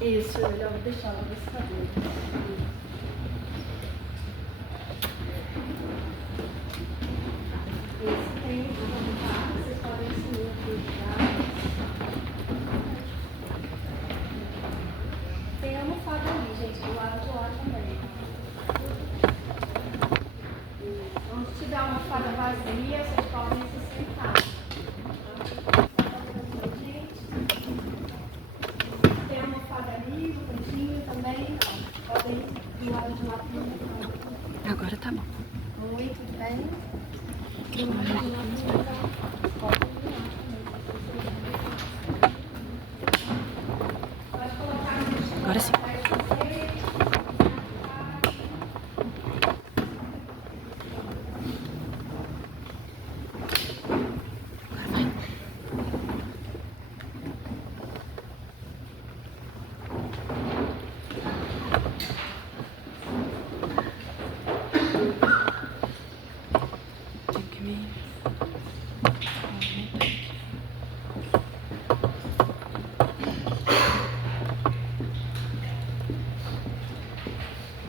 Isso, eu já vou deixar ela nesse cabelo. Esse tem uma vocês podem seguir aqui já. Tem a almofada ali, gente, do lado de lá também. Onde tiver uma almofada vazia, vocês podem se sentar. Tem a almofada ali, no cantinho também. Podem ir do lado de lá também. Agora tá bom. Muito bem. Do lado de lá também. Podem ir lá também. Pode colocar Agora sim.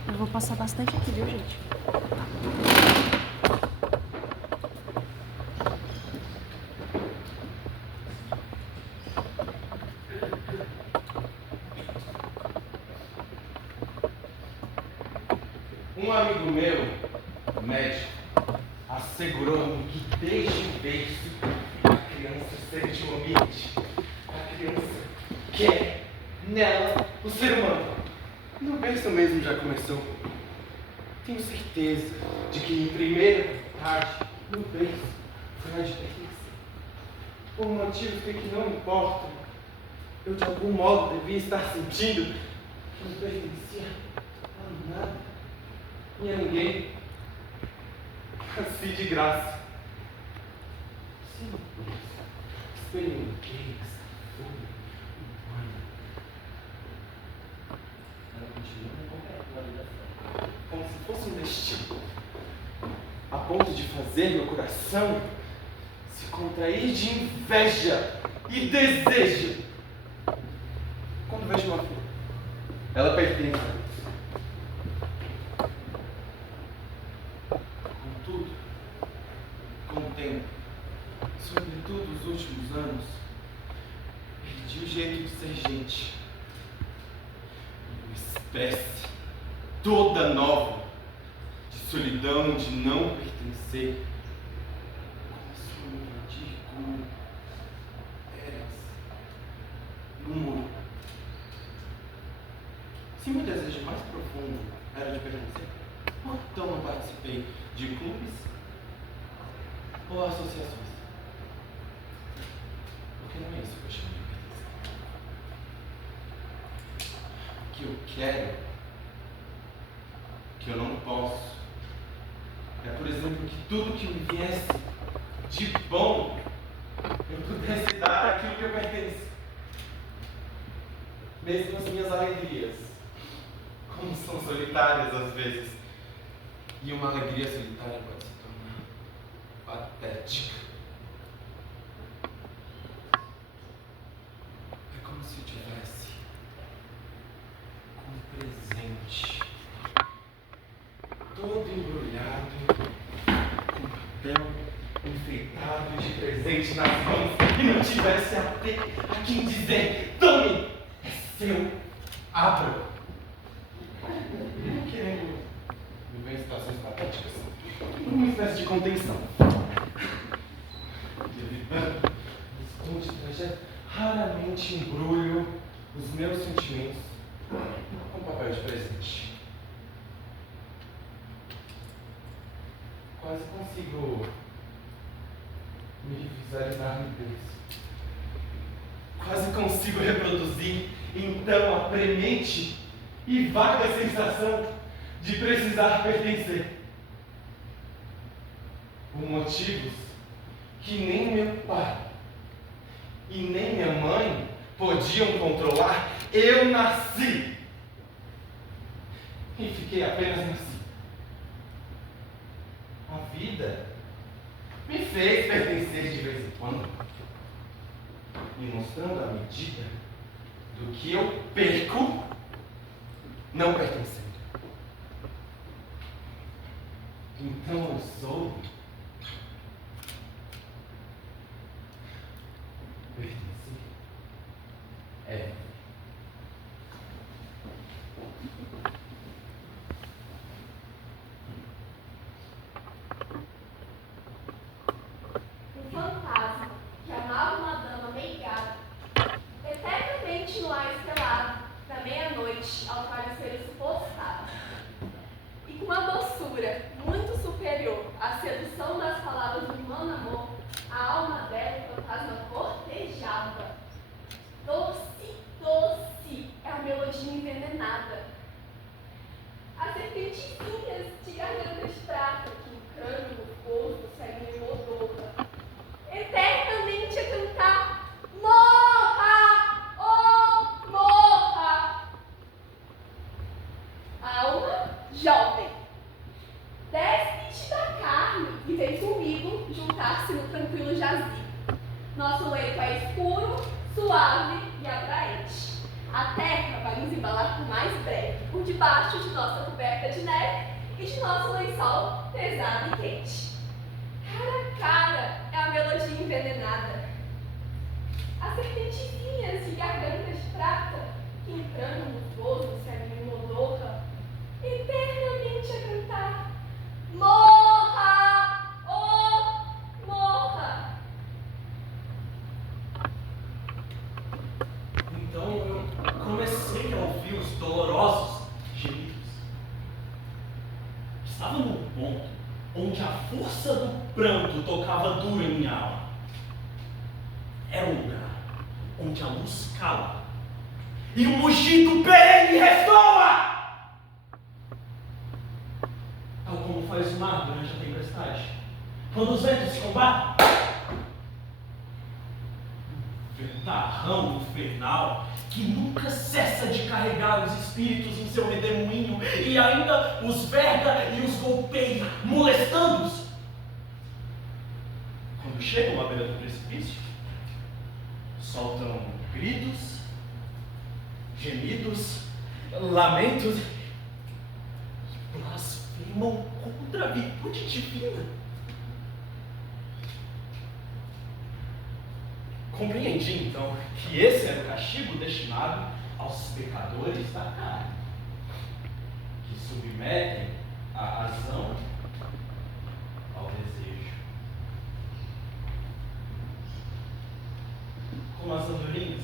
Eu vou passar bastante aqui, viu, gente? Um amigo meu, médico, assegurou-me que desde o berço a criança sente o ambiente. A criança quer nela o ser humano. No berço mesmo já começou. Tenho certeza de que em primeira tarde, no berço, foi a diferença. Por motivos que não importam, eu de algum modo devia estar sentindo que não pertencia a nada e a ninguém, assim de graça. Sim, experimentei essa fome humana. Ela continua como se fosse um destino, a ponto de fazer meu coração se contrair de inveja e desejo. Quando vejo uma flor, ela pertence a Deus. Contudo, com o tempo, sobretudo os últimos anos, perdi o jeito de ser gente. Uma espécie toda nova de solidão, de não pertencer. Começou a me invadir como eras no muro. Se meu desejo mais profundo era de pertencer, por que então não participei de clubes ou associações? Porque não é isso que eu chamo de pertencer. O que eu quero, que eu não posso, é, por exemplo, que tudo que me viesse de bom eu pudesse dar aquilo que eu pertenço. Mesmo as minhas alegrias, como são solitárias às vezes. E uma alegria solitária pode se tornar patética. É como se eu tivesse um presente todo embrulhado, com papel enfeitado de presente nas mãos e não tivesse a quem dizer: tome, é seu, abra. Querendo viver em situações patéticas, uma espécie de contenção. Evitando esconde trajeto, raramente embrulho os meus sentimentos com papel de presente. Quase consigo me visualizar no berço. Quase consigo reproduzir então a premente e vaga sensação de precisar pertencer. Por motivos que nem meu pai e nem minha mãe podiam controlar, eu nasci. E fiquei apenas nascido. A vida me fez pertencer de vez em quando, me mostrando a medida do que eu perco não pertencendo. Então eu sou pertencer. É. Um fantasma que amava uma dama meigada, eternamente no ar estrelado, da meia-noite ao parecer o supostava. E com uma doçura muito superior à sedução das palavras do humano amor, a alma dela o fantasma cortejava. Doce, doce é a melodia envenenada. As serpentezinhas de garganta de prata que encanam no fogo seguem em odorra, eternamente a cantar: morra, oh, morra! Alma jovem, desce-te da carne e vem comigo juntar-se no tranquilo jazigo. Nosso leito é escuro, suave e atraente. A terra vai nos embalar por mais breve, por debaixo de nossa coberta de neve e de nosso lençol pesado e quente. Cara a cara é a melodia envenenada. As serpentezinhas de garganta de prata que entrando no fogo seguem em odorra, eternamente a cantar: morra, oh, morra! Então eu comecei a ouvir os dolorosos gemidos. Estava num ponto onde a força do pranto tocava duro em minha alma. Era um lugar onde a luz cala e o mugido perene ressoa, tal como faz o mar durante a tempestade, quando os ventos se combatem. Ventarrão infernal que nunca cessa de carregar os espíritos em seu redemoinho e ainda os verga e os golpeia, molestando-os. Quando chegam à beira do precipício, soltam gritos, gemidos, lamentos e blasfemam contra a virtude divina. Compreendi, então, que esse era o castigo destinado aos pecadores da carne, que submetem a razão ao desejo. Como as andorinhas,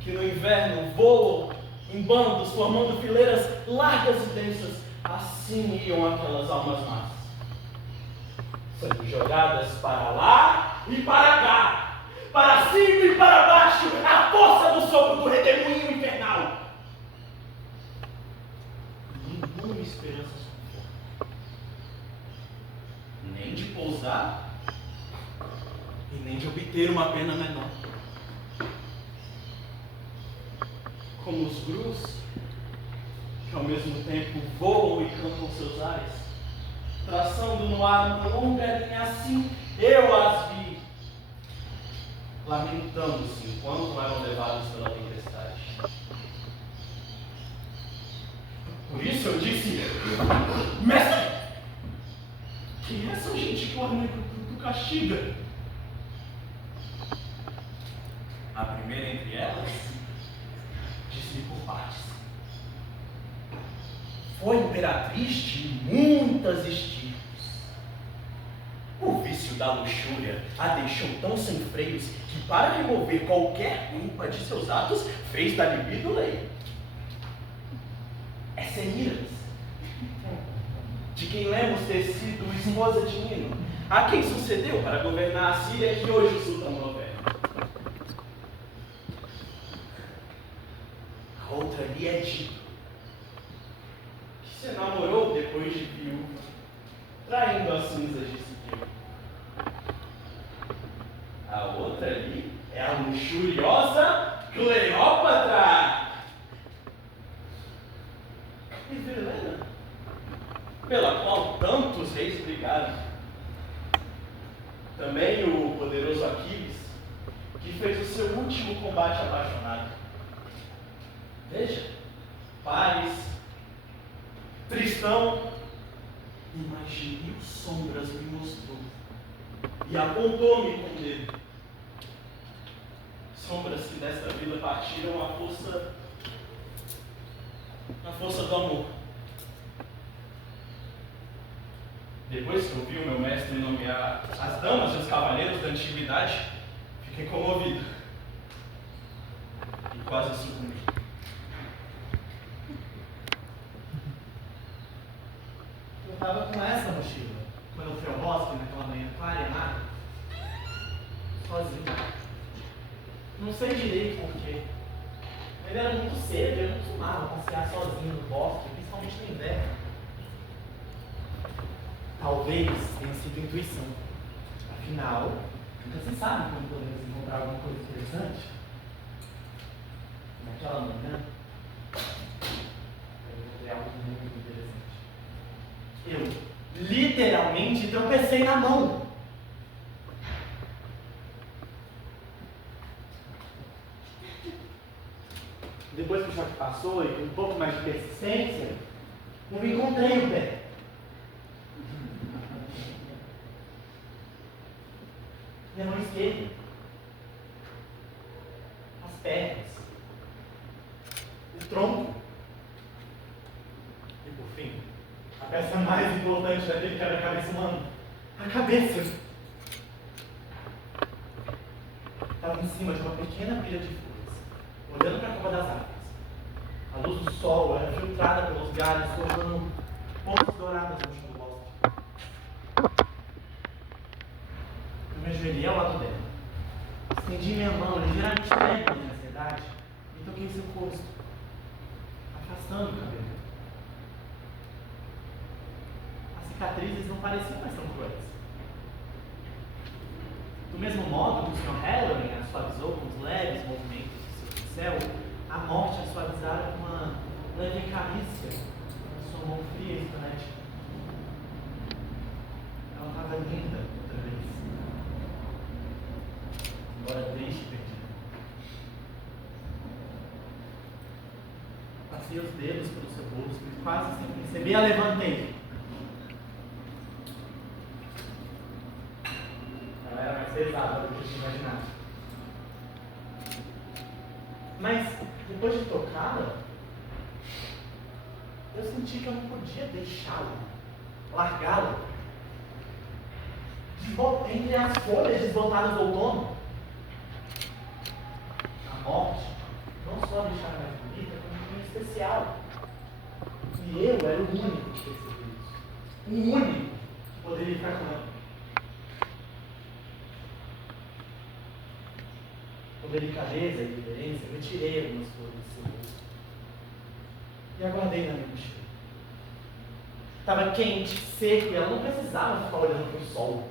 que no inverno voam em bandos, formando fileiras largas e densas, assim iam aquelas almas más, sendo jogadas para lá e para cá, para cima e para baixo, a força do sopro do redemoinho infernal. Nenhuma esperança sufoca, nem de pousar e nem de obter uma pena menor. Como os grus, que ao mesmo tempo voam e cantam seus ares, traçando no ar uma longa linha, assim eu as vi, lamentando-se enquanto eram levados pela tempestade. Por isso eu disse: mestre, quem é essa gente que o Arnegro castiga? A primeira entre elas disse-me por partes: foi imperatriz de muitas estirpes. O vício da luxúria a deixou tão sem freios que, para remover qualquer culpa de seus atos, fez da libido lei. É Semíramis, de quem lemos ter sido esposa de Nino, a quem sucedeu para governar a Síria que hoje o sultão governa. A outra ali é Dito, que se namorou depois de viúva, traindo as cinzas de Siqueu. A outra ali é a luxuriosa Cleópatra. E Helena, pela qual tantos reis brigaram. Também o poderoso Aquiles, que que fez o seu último combate apaixonado. Veja, Paris, Tristão, e mais de 1000 sombras me mostrou e apontou-me com o dedo. Sombras que desta vida partiram a força do amor. Depois que eu vi o meu mestre nomear as damas e os cavaleiros da antiguidade, fiquei comovido e quase sucumbi. Eu estava com essa mochila quando eu fui ao bosque naquela manhã clara e amada, sozinho. Não sei direito porquê. Mas era muito cedo e eu não costumava passear sozinho no bosque, principalmente no inverno. Talvez tenha sido intuição. Afinal, nunca se sabe quando podemos encontrar alguma coisa interessante. Naquela manhã, eu encontrei algo muito interessante. Eu literalmente tropecei na mão. Depois que o choque passou e com um pouco mais de persistência, eu encontrei o pé. Minha mão esquerda. As pernas. O tronco. E por fim, a peça mais importante daquele quebra-cabeça humano. A cabeça. Estava em cima de uma pequena pilha de folhas, olhando para a copa das árvores. A luz do sol era filtrada pelos galhos, formando pontas douradas no chão do bosque. Eu me ajoelhei ao lado dela. Estendi minha mão, ligeiramente trêmula de ansiedade, e toquei seu rosto, afastando o cabelo. As cicatrizes não pareciam mais tão cruéis. Do mesmo modo que o Sr. Halloran a suavizou com os leves movimentos do seu pincel, a morte a suavizara com uma leve carícia na sua mão fria e frenética. Ela estava linda outra vez. Embora triste e perdida. Passei os dedos pelo seu rosto e quase sem perceber a levantei. Ela era mais pesada do que eu tinha imaginado. Mas, depois de tocá-la, eu senti que eu não podia deixá-la, largá-la. Entre as folhas desbotadas do outono, a morte não só a deixava mais bonita, como também especial. E eu era o único que percebeu isso. O único que poderia ficar com ela. Com delicadeza e reverência, eu retirei algumas flores do seu rosto e aguardei na minha mochila. Estava quente, seco, e ela não precisava ficar olhando para o sol.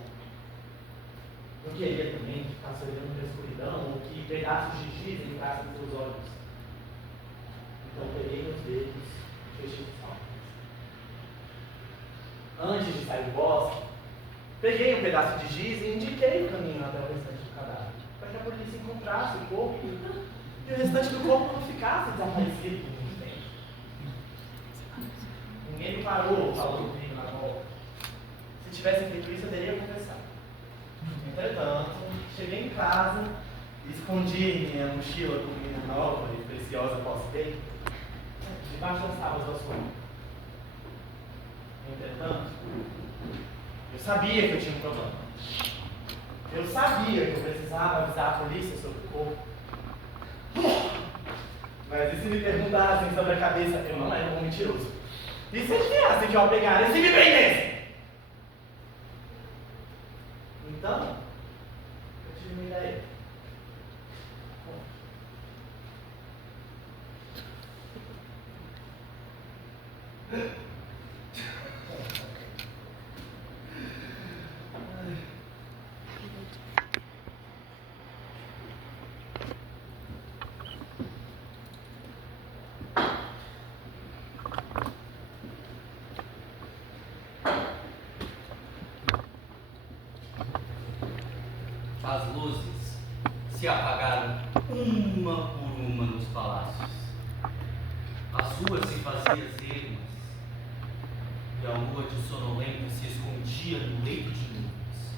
Não queria também que ficasse olhando para a escuridão ou que pedaços de giz entrassem nos seus olhos. Então peguei meus dedos e fechei os olhos. Antes de sair do bosque, peguei um pedaço de giz e indiquei o caminho até o restante do cadáver, para que a polícia encontrasse o corpo e o restante do corpo não ficasse desaparecido por muito tempo. Ninguém me parou falando comigo na volta. Se tivesse feito isso, eu teria confessado. Entretanto, cheguei em casa, escondi minha mochila com minha nova e preciosa posse-dele debaixo das tábuas da sua mão. Entretanto, eu sabia que eu tinha um problema. Eu sabia que eu precisava avisar a polícia sobre o corpo. Mas e se me perguntassem sobre a cabeça, eu não era um mentiroso. E se adivinhassem que eu a pegasse e se me prendessem? Então, eu tive uma ideia. As luzes se se apagaram uma por uma nos palácios. As ruas se faziam ermas e a lua de sonolenta se escondia no leito de nuvens.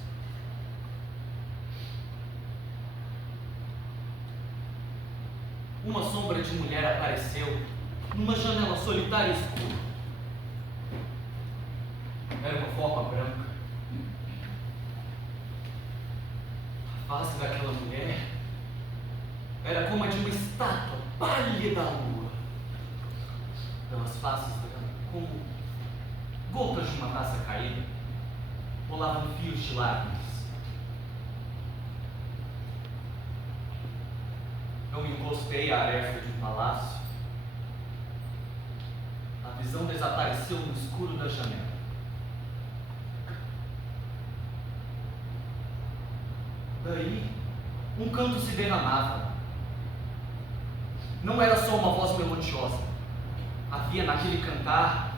Uma sombra de mulher apareceu numa janela solitária e escura. Era uma forma branca. A face daquela mulher era como a de uma estátua pálida à lua. Pelas faces dela, como gotas de uma taça caída, rolavam fios de lágrimas. Eu me encostei à aresta de um palácio. A visão desapareceu no escuro da janela. Daí, um canto se derramava. Não era só uma voz melodiosa. Havia naquele cantar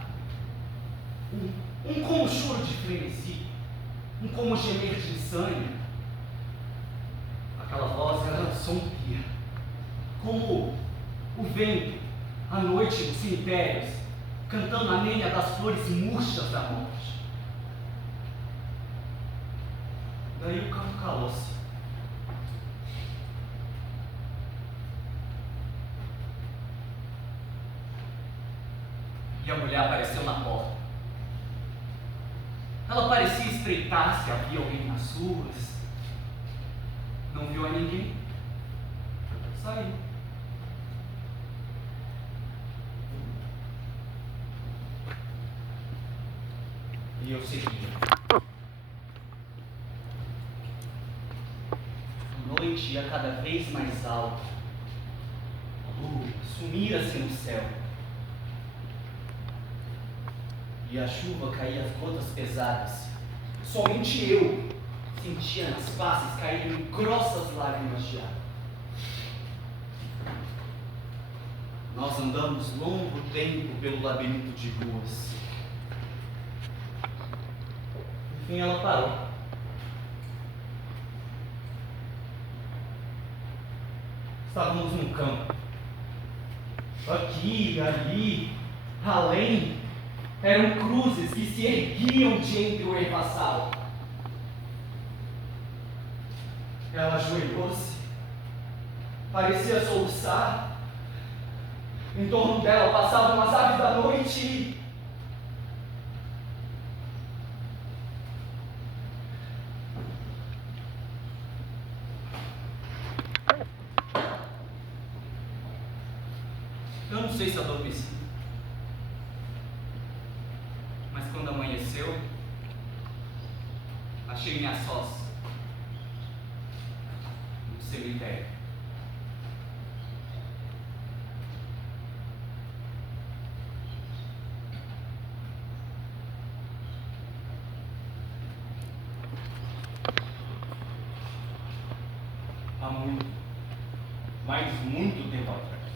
um como choro de frenesi, um como gemer de insânia. Aquela voz era sombria, como o vento, à noite nos cemitérios, cantando a nênia das flores murchas da morte. Daí o canto calou-se. E a mulher apareceu na porta. Ela parecia espreitar se havia alguém nas ruas. Não viu a ninguém. Saiu. E eu segui. A noite ia cada vez mais alta. A lua sumira-se no céu. E a chuva caía as gotas pesadas. Somente eu sentia nas faces caírem grossas lágrimas de água. Nós andamos longo tempo pelo labirinto de ruas. Enfim, ela parou. Estávamos num campo. Aqui, ali, além, eram cruzes que se erguiam de entre o herbaçal. Ela ajoelhou-se, parecia soluçar. Em torno dela passavam as aves da noite e... Eu não sei se adormeci. Mas quando amanheceu, achei-me a sós no cemitério. Há muito, mas muito tempo atrás,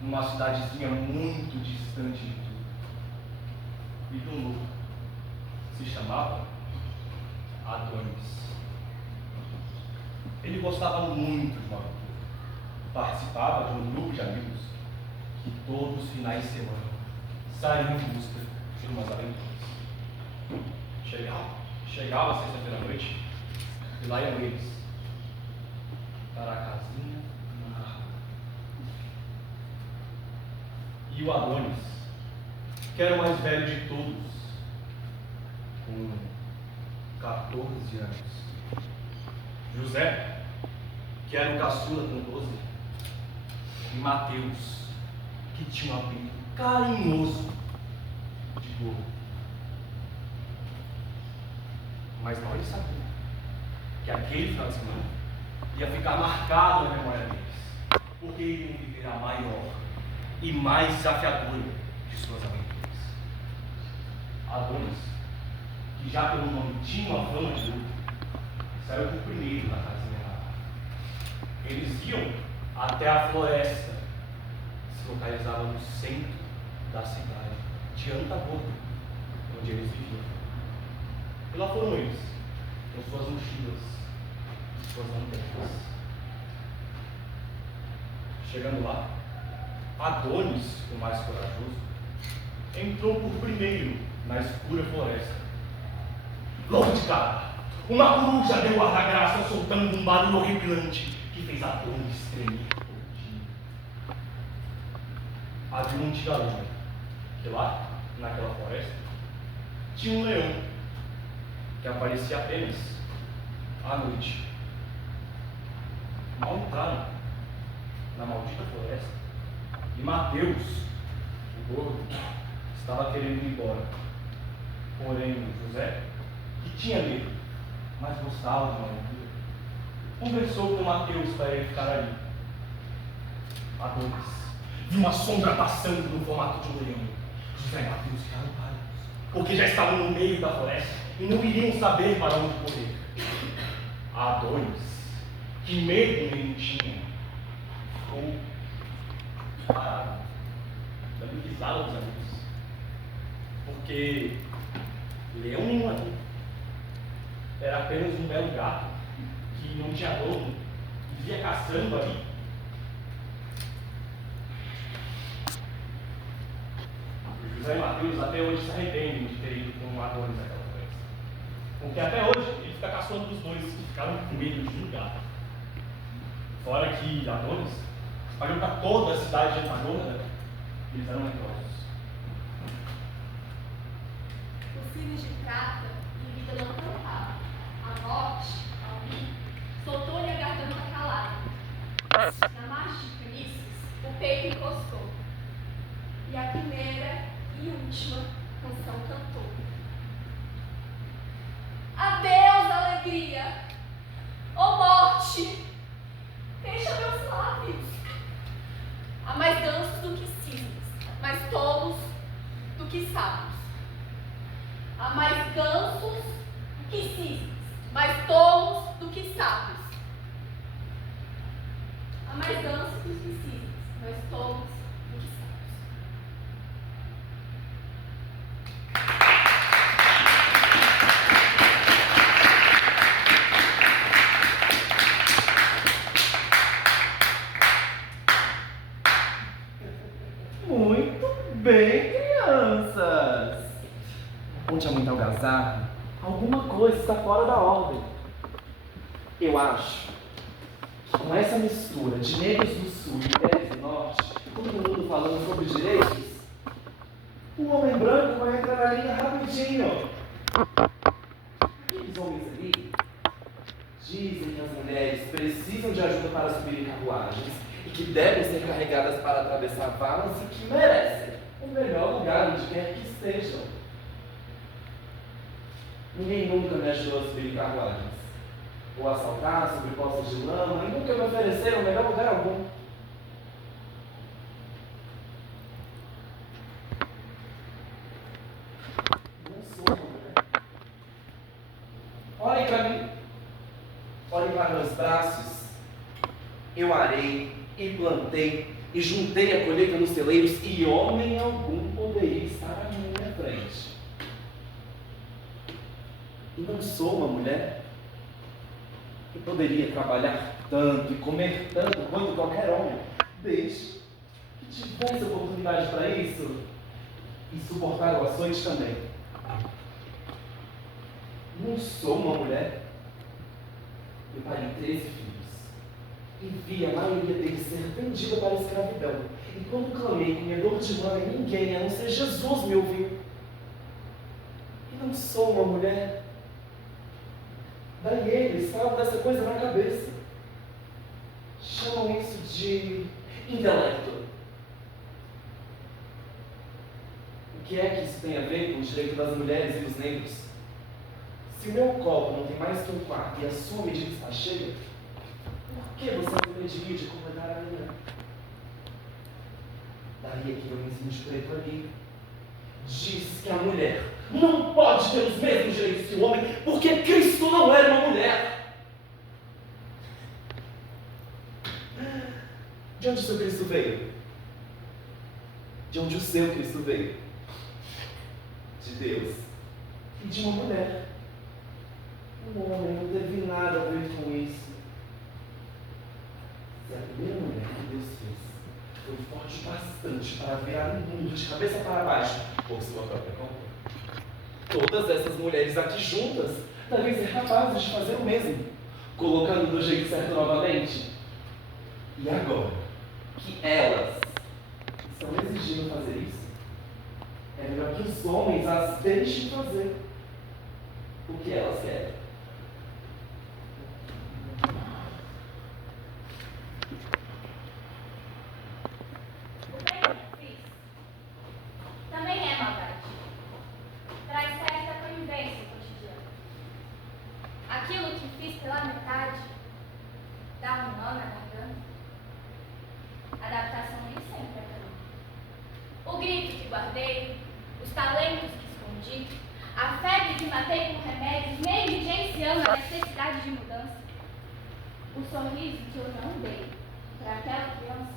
numa cidadezinha muito distante de tudo, vivia um louco. Se chamava Adonis. Ele gostava muito de uma aventura. Participava de um grupo de amigos que todos os finais de semana saíam em busca de umas aventuras. Chegava sexta-feira à noite e lá iam eles para a casinha na rua. E o Adonis, que era o mais velho de todos, com 14 anos. José, que era o caçula com 12. E Mateus, que tinha um apelido carinhoso de Gordo. Mas mal eles sabiam que aquele final de semana ia ficar marcado na memória deles, porque iriam viver a maior e mais desafiadora de suas aventuras. Adonis, que já pelo nome tinha uma fama de luta, saiu por primeiro na casinha lá. Eles iam até a floresta, que se localizava no centro da cidade de Antagordo, onde eles viviam. E lá foram eles, com suas mochilas e suas lanternas. Chegando lá, Adonis, o mais corajoso, entrou por primeiro na escura floresta. Logo de cara, uma coruja deu ar da graça, soltando um barulho horripilante que fez Adonis tremer todinho. Havia uma antiga lenda que lá, naquela floresta, tinha um leão que aparecia apenas à noite. Mal entraram na maldita floresta e Mateus, o gordo, estava querendo ir embora. Porém, José, que tinha medo, mas gostava de uma aventura, conversou com Mateus para ele ficar ali. Adonis viu uma sombra passando no formato de um leão. José e Mateus ficaram pálidos, porque já estavam no meio da floresta e não iriam saber para onde correr. Adonis, que medo nem tinha, ficou parado, dando risada dos amigos, porque leão nenhum ali era apenas um belo gato que não tinha dono e via caçando ali. José e Mateus até hoje se arrependem de ter ido com Adonis naquela floresta, porque até hoje ele fica caçando dos dois que ficaram com medo de um gato. Fora que Adonis espalhou para toda a cidade de Antagônida e eles eram leprosos. Os filhos de prata e vida não cantava. A morte, ao vir, soltou-lhe a garganta calada. Na marcha de Caniços, o peito encostou. E a primeira e última canção cantou. Adeus, alegria! Ó morte! Fecha meus lábios. Há mais gansos do que cisnes, mais tolos do que sábios. Há mais gansos do que cisnes, mais tolos do que sábios. Há mais gansos do que cisnes, mais tolos do que sábios. Muito bem, crianças! Onde há muita algazarra, alguma coisa está fora da ordem. Eu acho que com essa mistura de negros do sul e mulheres do norte, todo mundo falando sobre direitos, o homem branco vai entrar na linha rapidinho. Aqueles homens ali dizem que as mulheres precisam de ajuda para subir em carruagens e que devem ser carregadas para atravessar valas e que merecem o melhor lugar onde quer que estejam. Ninguém nunca me ajudou a subir em carruagens, ou a saltar sobre poças de lama, e nunca me ofereceram o melhor lugar algum. Não sou uma mulher. Olhem para mim. Olhem para meus braços. Eu arei e plantei e juntei a colheita nos celeiros e homem algum poderia estar à minha frente. E não sou uma mulher que poderia trabalhar tanto e comer tanto quanto qualquer homem, desde que tivesse oportunidade para isso e suportar o açoite também. Não sou uma mulher. Eu parei 13 filhos e vi a maioria deles ser vendida para a escravidão. E quando clamei com minha dor de mãe, ninguém, a não ser Jesus, me ouviu. E não sou uma mulher. Daí eles falam dessa coisa na cabeça. Chamam isso de intelecto. O que é que isso tem a ver com o direito das mulheres e dos negros? Se o meu copo não tem mais que um quarto e a sua medida está cheia, por que você me impediria de completar a minha? Daí aqui o ensino de preto ali diz que a mulher não pode ter os mesmos direitos que o homem, porque Cristo não era uma mulher. De onde o seu Cristo veio? De onde o seu Cristo veio? De Deus e de uma mulher. O homem não teve nada a ver com isso. Se a primeira mulher que Deus fez foi forte bastante para virar o mundo de cabeça para baixo por sua própria conta, todas essas mulheres aqui juntas devem ser capazes de fazer o mesmo, colocando do jeito certo novamente. E agora que elas estão exigindo fazer isso, é melhor que os homens as deixem fazer o que elas querem. O bem que fiz também é maldade. Traz certa conivência cotidiana. Aquilo que fiz pela metade dá um nó na garganta. Adaptação nem sempre é caminho. O grito que guardei, os talentos que escondi, a febre que matei com remédios, negligenciando a necessidade de mudança, o sorriso que eu não dei para aquela criança,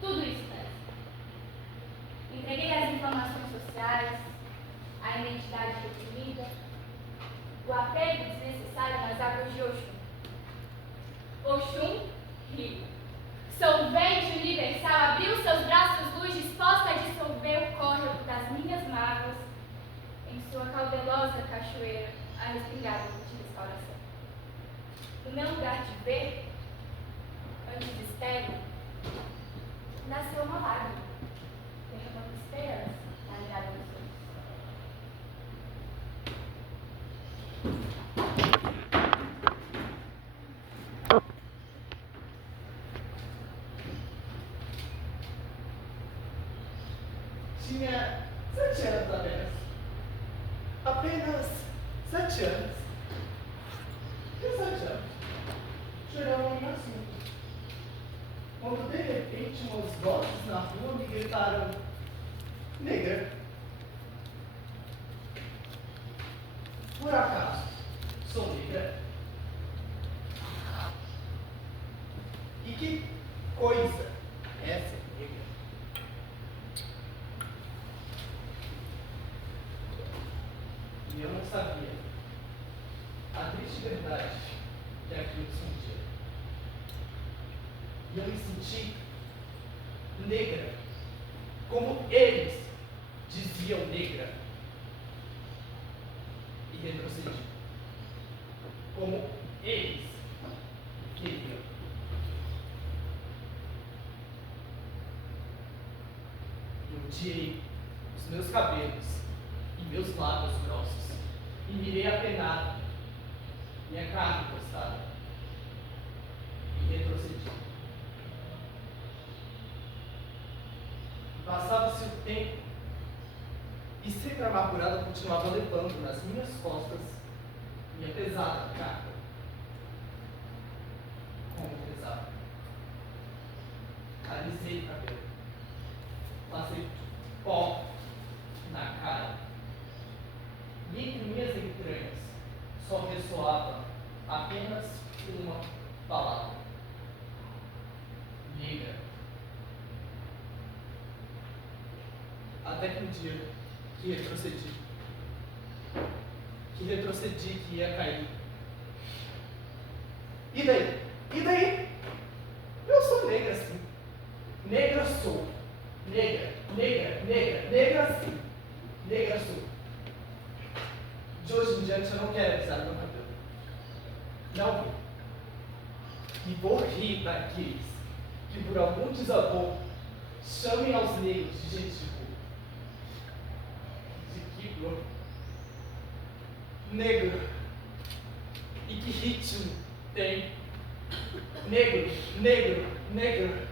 tudo isso mesmo. Entreguei as informações sociais, a identidade reprimida, o apego desnecessário nas águas de Oxum. Oxum ri. Solvente universal abriu seus braços luz disposta a dissolver o córrego das minhas mágoas em sua caudelosa cachoeira a respingar de restauração. No meu lugar de ver, antes estéril, nasceu uma lágrima, derramando esperança na mirada dos olhos. Tinha 7 anos apenas 7 anos. E 7 anos chegaram a um assunto, quando de repente umas vozes na rua me gritaram: negra. Por acaso sou negra? E que coisa é essa negra? E eu não sabia a triste verdade que aquilo sentia. E eu me senti negra, como eles diziam negra. E retrocedi, como eles queriam. Eu tirei os meus cabelos e meus lábios grossos e mirei apenado, minha carne encostada, e retrocedi. Passava-se o tempo e sempre a amargurada continuava levando nas minhas costas minha pesada carga. Como pesada. Alisei o cabelo. Passei pó na cara. E entre minhas entranhas só ressoava apenas uma palavra: negra. Até que um dia que retrocedi, que ia cair. E daí? E daí? Eu sou negra sim. Negra sou. Negra, negra, negra, negra sim. Negra sou. De hoje em diante eu não quero alisar meu cabelo. Não vou. E vou rir daqueles que por algum desabor chamem aos negros de gente de cor. De que cor? Negro. E que ritmo tem? Negro, negro, negro.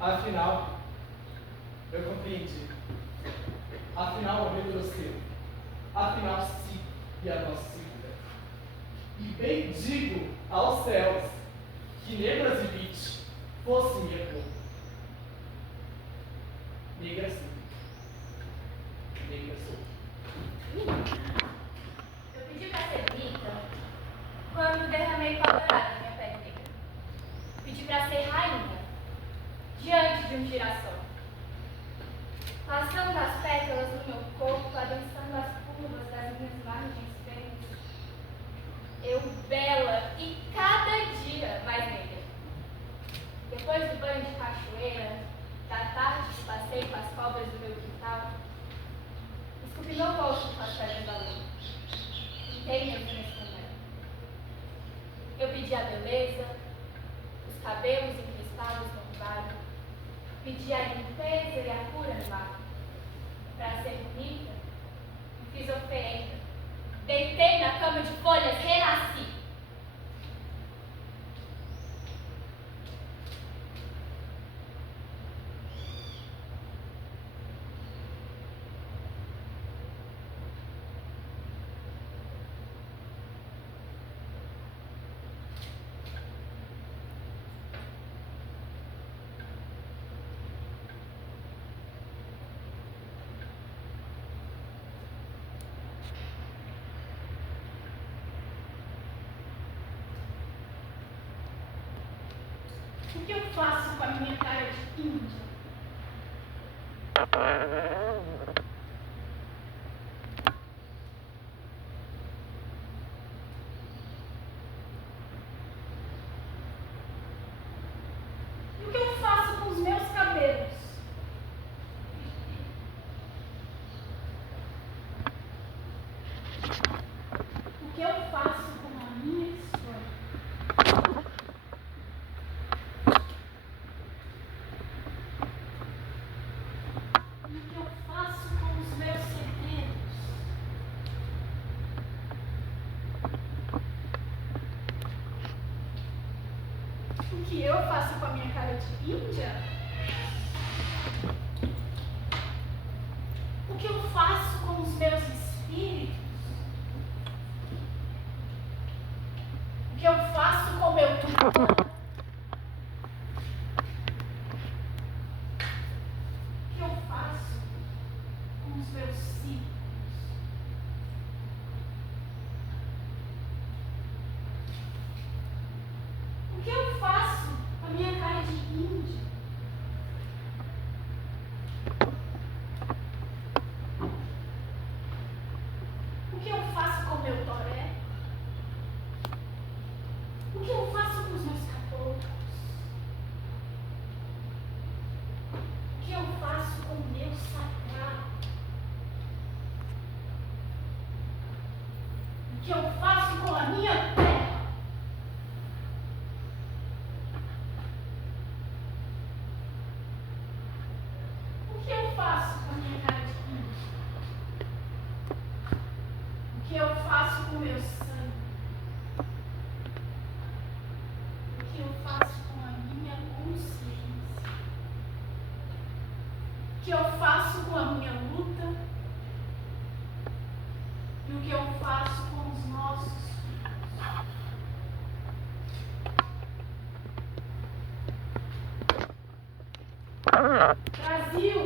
Afinal, eu compreendi. Afinal, eu retrocedo. Afinal, sim, e a nossa segura. E bendigo aos céus que negras e beat fosse minha cor. Negra sim. Negra sou. Eu pedi para ser rica quando derramei pó dourado na minha pele negra. Pedi para ser rainha diante de um girassol. Passando as pétalas no meu corpo, adensando as curvas das minhas margens verdes. eu bela e cada dia mais negra. Depois do banho de cachoeira, da tarde de passeio com as cobras do meu quintal, descobri meu rosto com as pedras da lua. Pintei minhas unhas com mel. Eu pedi a beleza, os cabelos encrespados no orvalho, pedi a limpeza e a cura no mar. Para ser bonita, me fiz oferenda. Deitei na cama de folhas, renasci. O que eu faço com a minha cara de índia? E o que eu faço com os meus cabelos? O que eu faço com a minha história? E o que eu faço com os meus segredos? O que eu faço com a minha cara de índia? O que eu faço com os meus espíritos? O que eu faço com o meu tutor? O que eu faço com os meus ciclos? O que eu faço com a minha cara de índia? O que eu faço com o meu toré? O que eu faço com os meus caboclos? O que eu faço com o meu sagrado? O que eu faço com a minha terra? O que eu faço com a minha cara de índio? O que eu faço com o meu sangue? O que eu faço com a minha consciência? O que eu faço com a minha luta? E o que eu faço com os nossos filhos? Brasil!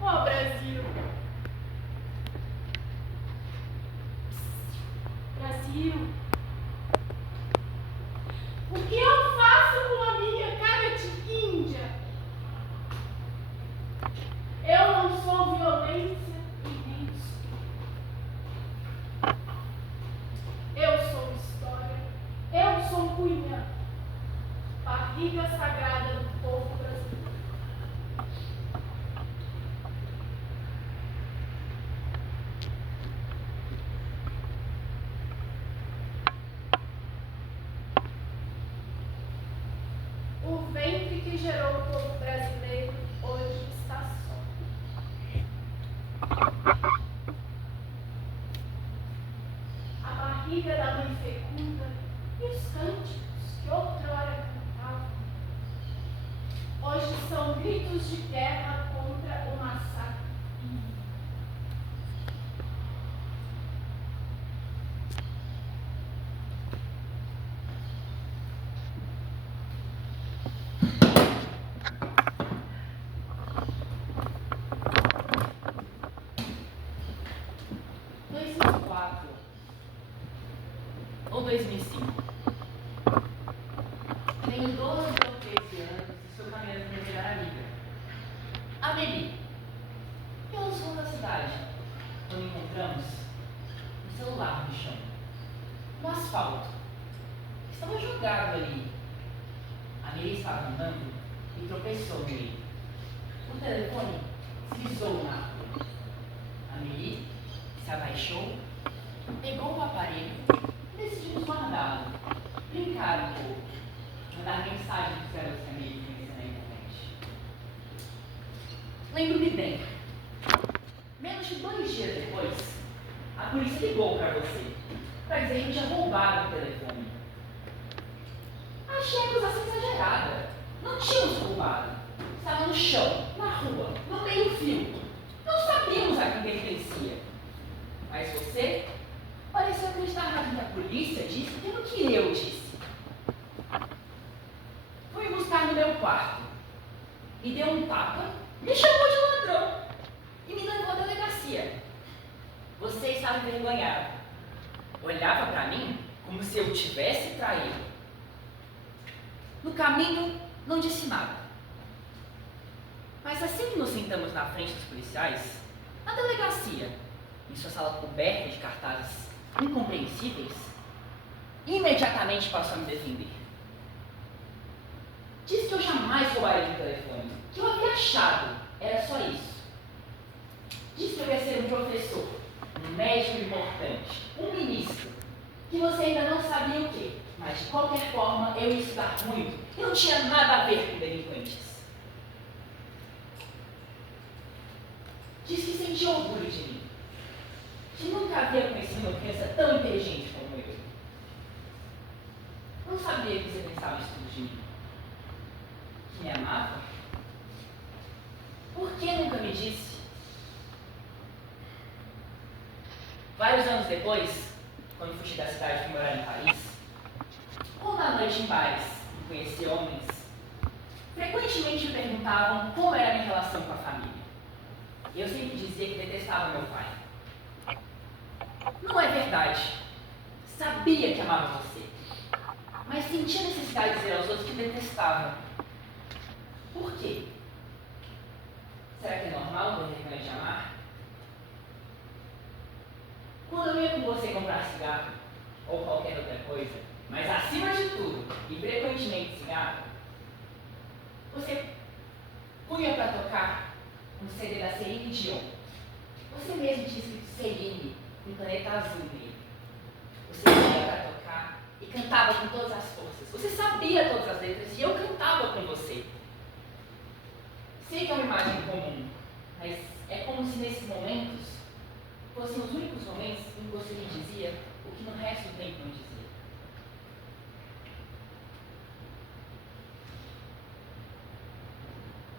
Oh, Brasil! Brasil! O que eu faço com a minha cara de índia? Eu não sou violência e nem estupro. Eu sou história. Eu sou cunhã. Barriga sagrada do povo brasileiro. O ventre que gerou o povo brasileiro hoje está só. A barriga da mãe fecunda e os cânticos que outrora cantavam hoje são gritos de guerra contra o massacre índio. Ou 2005. Tenho 12 ou 13 anos e sou caminhando para minha melhor amiga. estava jogado ali. A Miri estava andando e tropeçou nele. O telefone deslizou na rua. A Miri se abaixou, pegou o aparelho e decidimos guardá-lo, brincar um pouco, mandar mensagens para os garotos que a Miri conhecia na internet. Lembro-me bem. Menos de 2 dias depois, a polícia ligou para você, para dizer que tinha roubado o telefone. Achei a acusação exagerada. Não tínhamos roubado. Estava no chão, na rua, no meio-fio. Não sabíamos a quem pertencia. Mas você pareceu acreditar na que a polícia disse e no que eu disse. Fui buscar no meu quarto. Me deu um tapa, me chamou de ladrão e me levou à delegacia. Você estava envergonhado. Olhava para mim como se eu tivesse traído. No caminho, não disse nada. Mas assim que nos sentamos na frente dos policiais, na delegacia, em sua sala coberta de cartazes incompreensíveis, imediatamente passou a me defender. Disse que eu jamais roubaria de um telefone, que eu havia achado, era só isso. Disse que eu ia ser um professor, um médico importante, um ministro, que você ainda não sabia o quê, mas de qualquer forma eu ia estudar muito e não tinha nada a ver com delinquentes. Diz que sentia orgulho de mim, que nunca havia conhecido uma criança tão inteligente como eu. Não sabia que você pensava isso tudo de mim. Que me amava? Por que nunca me disse? Vários anos depois, quando fugi da cidade e fui morar em Paris, ou na noite em bares e conheci homens, frequentemente me perguntavam como era a minha relação com a família. Eu sempre dizia que detestava meu pai. Não é verdade. Sabia que amava você, mas sentia necessidade de dizer aos outros que detestava. Por quê? Será que é normal ter vergonha de amar? Quando eu ia com você comprar cigarro, ou qualquer outra coisa, mas acima de tudo, e frequentemente cigarro, você punha para tocar um CD da Celine Dion. Você mesmo tinha escrito Celine, com caneta azul nele. Você punha para tocar e cantava com todas as forças. Você sabia todas as letras e eu cantava com você. Sei que é uma imagem comum, mas é como se nesses momentos fossem os únicos momentos em que você me dizia o que no resto do tempo não dizia.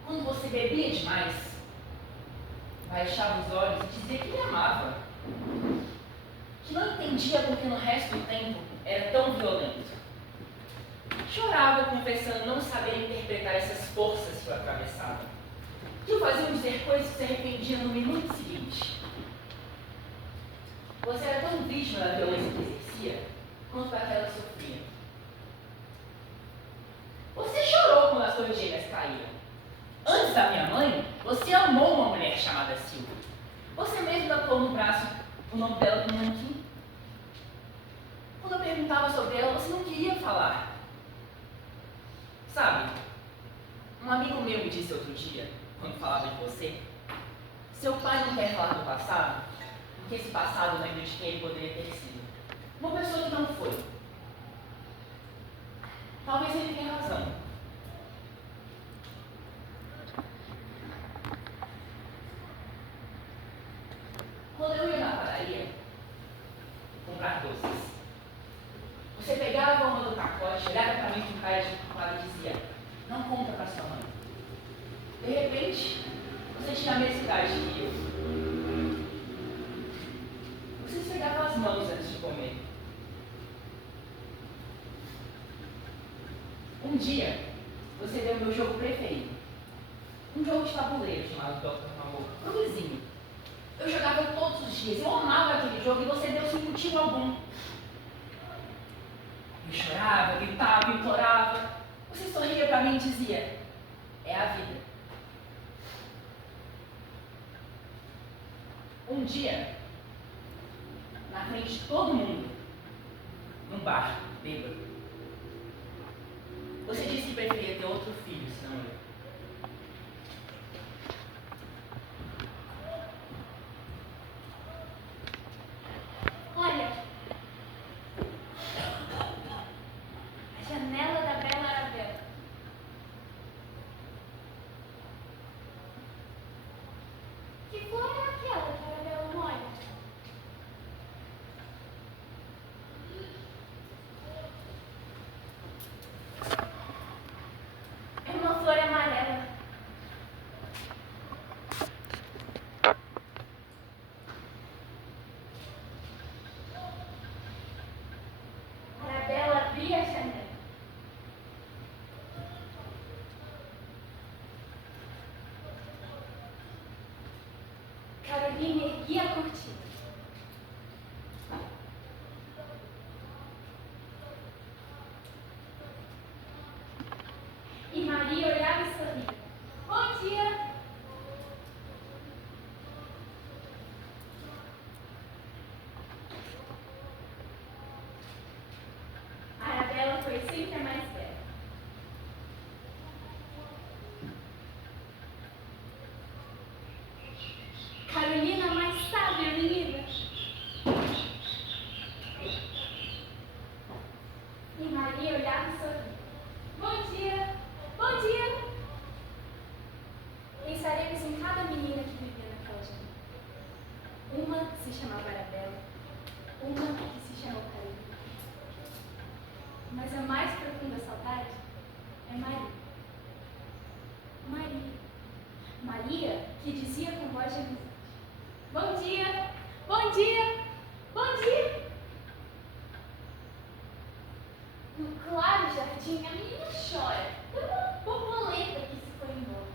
Quando você bebia demais, baixava os olhos e dizia que me amava, que não entendia porque no resto do tempo era tão violento. Chorava confessando não saber interpretar essas forças que o atravessavam, que o faziam dizer coisas que se arrependia no minuto seguinte. Você era tão vítima da violência que exercia, quanto daquela que sofria. Você chorou quando as torres gêmeas caíram. Antes da minha mãe, você amou uma mulher chamada Silvia. Você mesmo tatuou no braço o nome dela com um nanquim. Quando eu perguntava sobre ela, você não queria falar. Sabe, um amigo meu me disse outro dia, quando falava de você, seu pai não quer falar do passado, porque esse passado lembra de quem ele poderia ter sido. Uma pessoa que não foi. Talvez ele tenha razão. Quando eu ia na padaria comprar doces, você pegava uma do pacote, olhava para mim com cara de culpado e dizia: não conta para sua mãe. De repente, você tinha a mesma idade que eu. Você esfregava as mãos antes de comer. Um dia, você deu o meu jogo preferido. Um jogo de tabuleiro chamado Dr. Mamor, pro vizinho. Eu jogava todos os dias, eu amava aquele jogo e você deu sem motivo algum. Eu chorava, gritava, implorava. Você sorria para mim e dizia: é a vida. Um dia, na frente de todo mundo, num bar, bêbado, filhos, não eu. Olha, a janela da Bela Arabella. Que flor é aquela que a Arabella molha? É uma flor amarela. Arabella abria a janela. Carolina erguia a cortina. E Maria olhava e sorria. Bom dia! A Arabella foi sempre a mais bela. Carolina, a mais sábia menina. E Maria olhava e sorria. Bom dia! Bom dia! Pensaremos em cada menina que vivia naquela janela. Uma se chamava Arabella, uma que se chamou Carolina. Mas a mais profunda saudade é Maria. Maria. Maria que dizia com voz de amizade: bom dia! Bom dia! Bom dia! No claro jardim, a menina chora. Foi uma borboleta que se foi embora.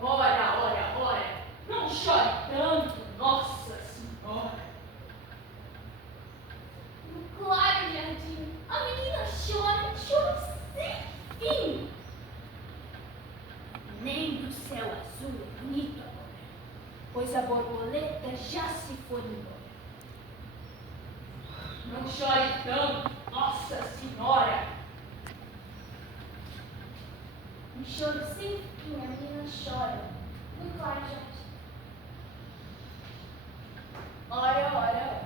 Ora, ora, ora! Não chore tanto, Nossa Senhora! No claro jardim, a menina chora, chora sem fim. Nem do céu azul é bonito agora, pois a borboleta já se foi embora. Não chore tanto, Nossa Senhora! Um choro sem fim, a menina chora no claro jardim. Ora, ora, ora.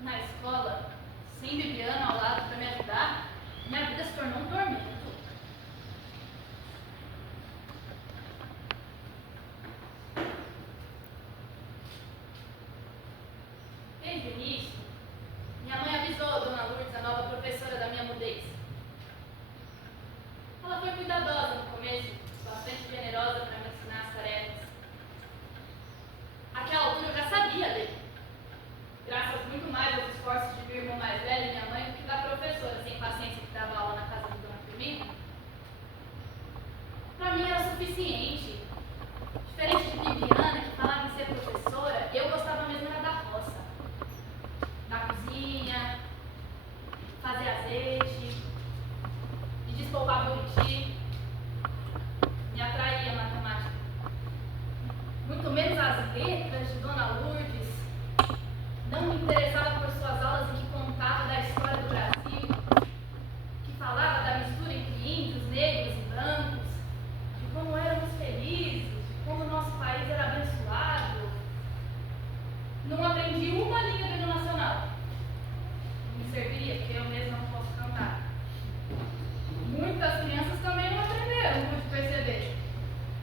Na escola, sem Bibiana ao lado para me ajudar, minha vida se tornou um tormento. Desde o início, minha mãe avisou a Dona Lourdes, a nova professora da minha mudez. Ela foi cuidadosa no começo, bastante generosa para me ensinar as tarefas. Àquela altura eu já sabia ler, graças muito mais aos esforços de meu irmão mais velho e minha mãe do que da professora sem paciência que dava aula na casa de Dona Firmina. Para mim era suficiente. Diferente de Bibiana, que falava em ser professora, eu gostava mesmo era da roça, da cozinha, fazer azeite, de despolvar buriti. Me atraía a matemática. Muito menos as letras de Dona Lourdes. Não me interessava por suas aulas em que contava da história do Brasil, que falava da mistura entre índios, negros e brancos, de como éramos felizes, de como nosso país era abençoado. Não aprendi uma linha do hino nacional. Não me serviria, porque eu mesma não posso cantar. Muitas crianças também não aprenderam, pude perceber.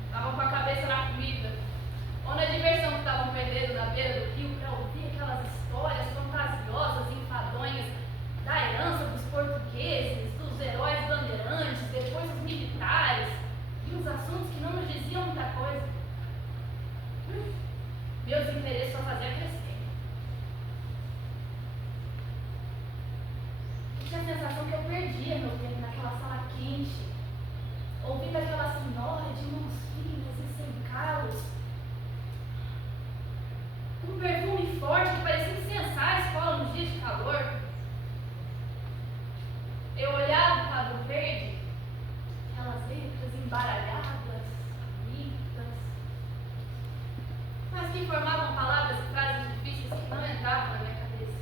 Estavam com a cabeça na comida, ou na diversão que estavam perdendo na beira do rio para ouvir aquelas histórias fantasiosas e enfadonhas da herança dos portugueses, dos heróis bandeirantes, depois dos militares, e uns assuntos que não nos diziam muita coisa. Meus interesses só faziam crescer. Eu tinha a sensação que eu perdia meu tempo naquela sala quente, ouvindo aquela senhora de mãos finas e sem calos, um perfume forte que parecia incensário. formavam palavras e frases difíceis que não entravam na minha cabeça.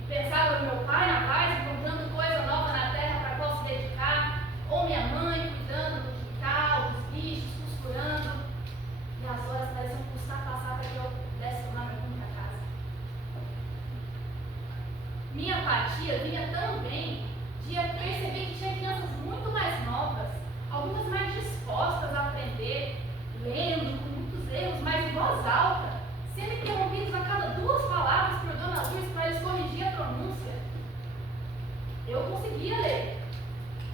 E pensava no meu pai na paz, encontrando coisa nova na terra para qual se dedicar, ou minha mãe cuidando do quintal, dos bichos, costurando. E as horas pareciam custar passar para que eu pudesse tomar meu rumo para casa. Minha apatia vinha também de perceber que tinha crianças muito mais novas, algumas mais dispostas a aprender, lendo, com muitos erros, mas em voz alta, sendo interrompidos a cada 2 palavras por Dona Luz para eles corrigir a pronúncia. Eu conseguia ler,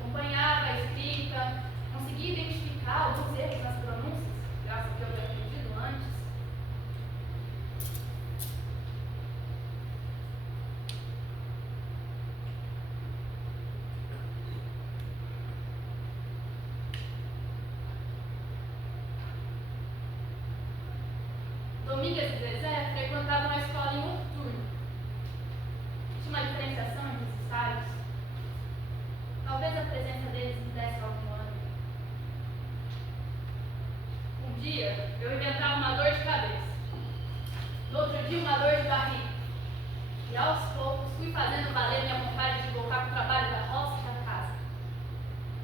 acompanhava a escrita, conseguia identificar alguns erros nas pronúncias, graças ao que eu havia aprendido antes. Domingas e Zezé frequentavam a escola em outro turno. Tinha uma diferenciação entre os estágios. Talvez a presença deles me desse algum ânimo. Um dia, eu inventava uma dor de cabeça. No outro dia, uma dor de barriga. E aos poucos, fui fazendo valer minha vontade de voltar para o trabalho da roça e da casa.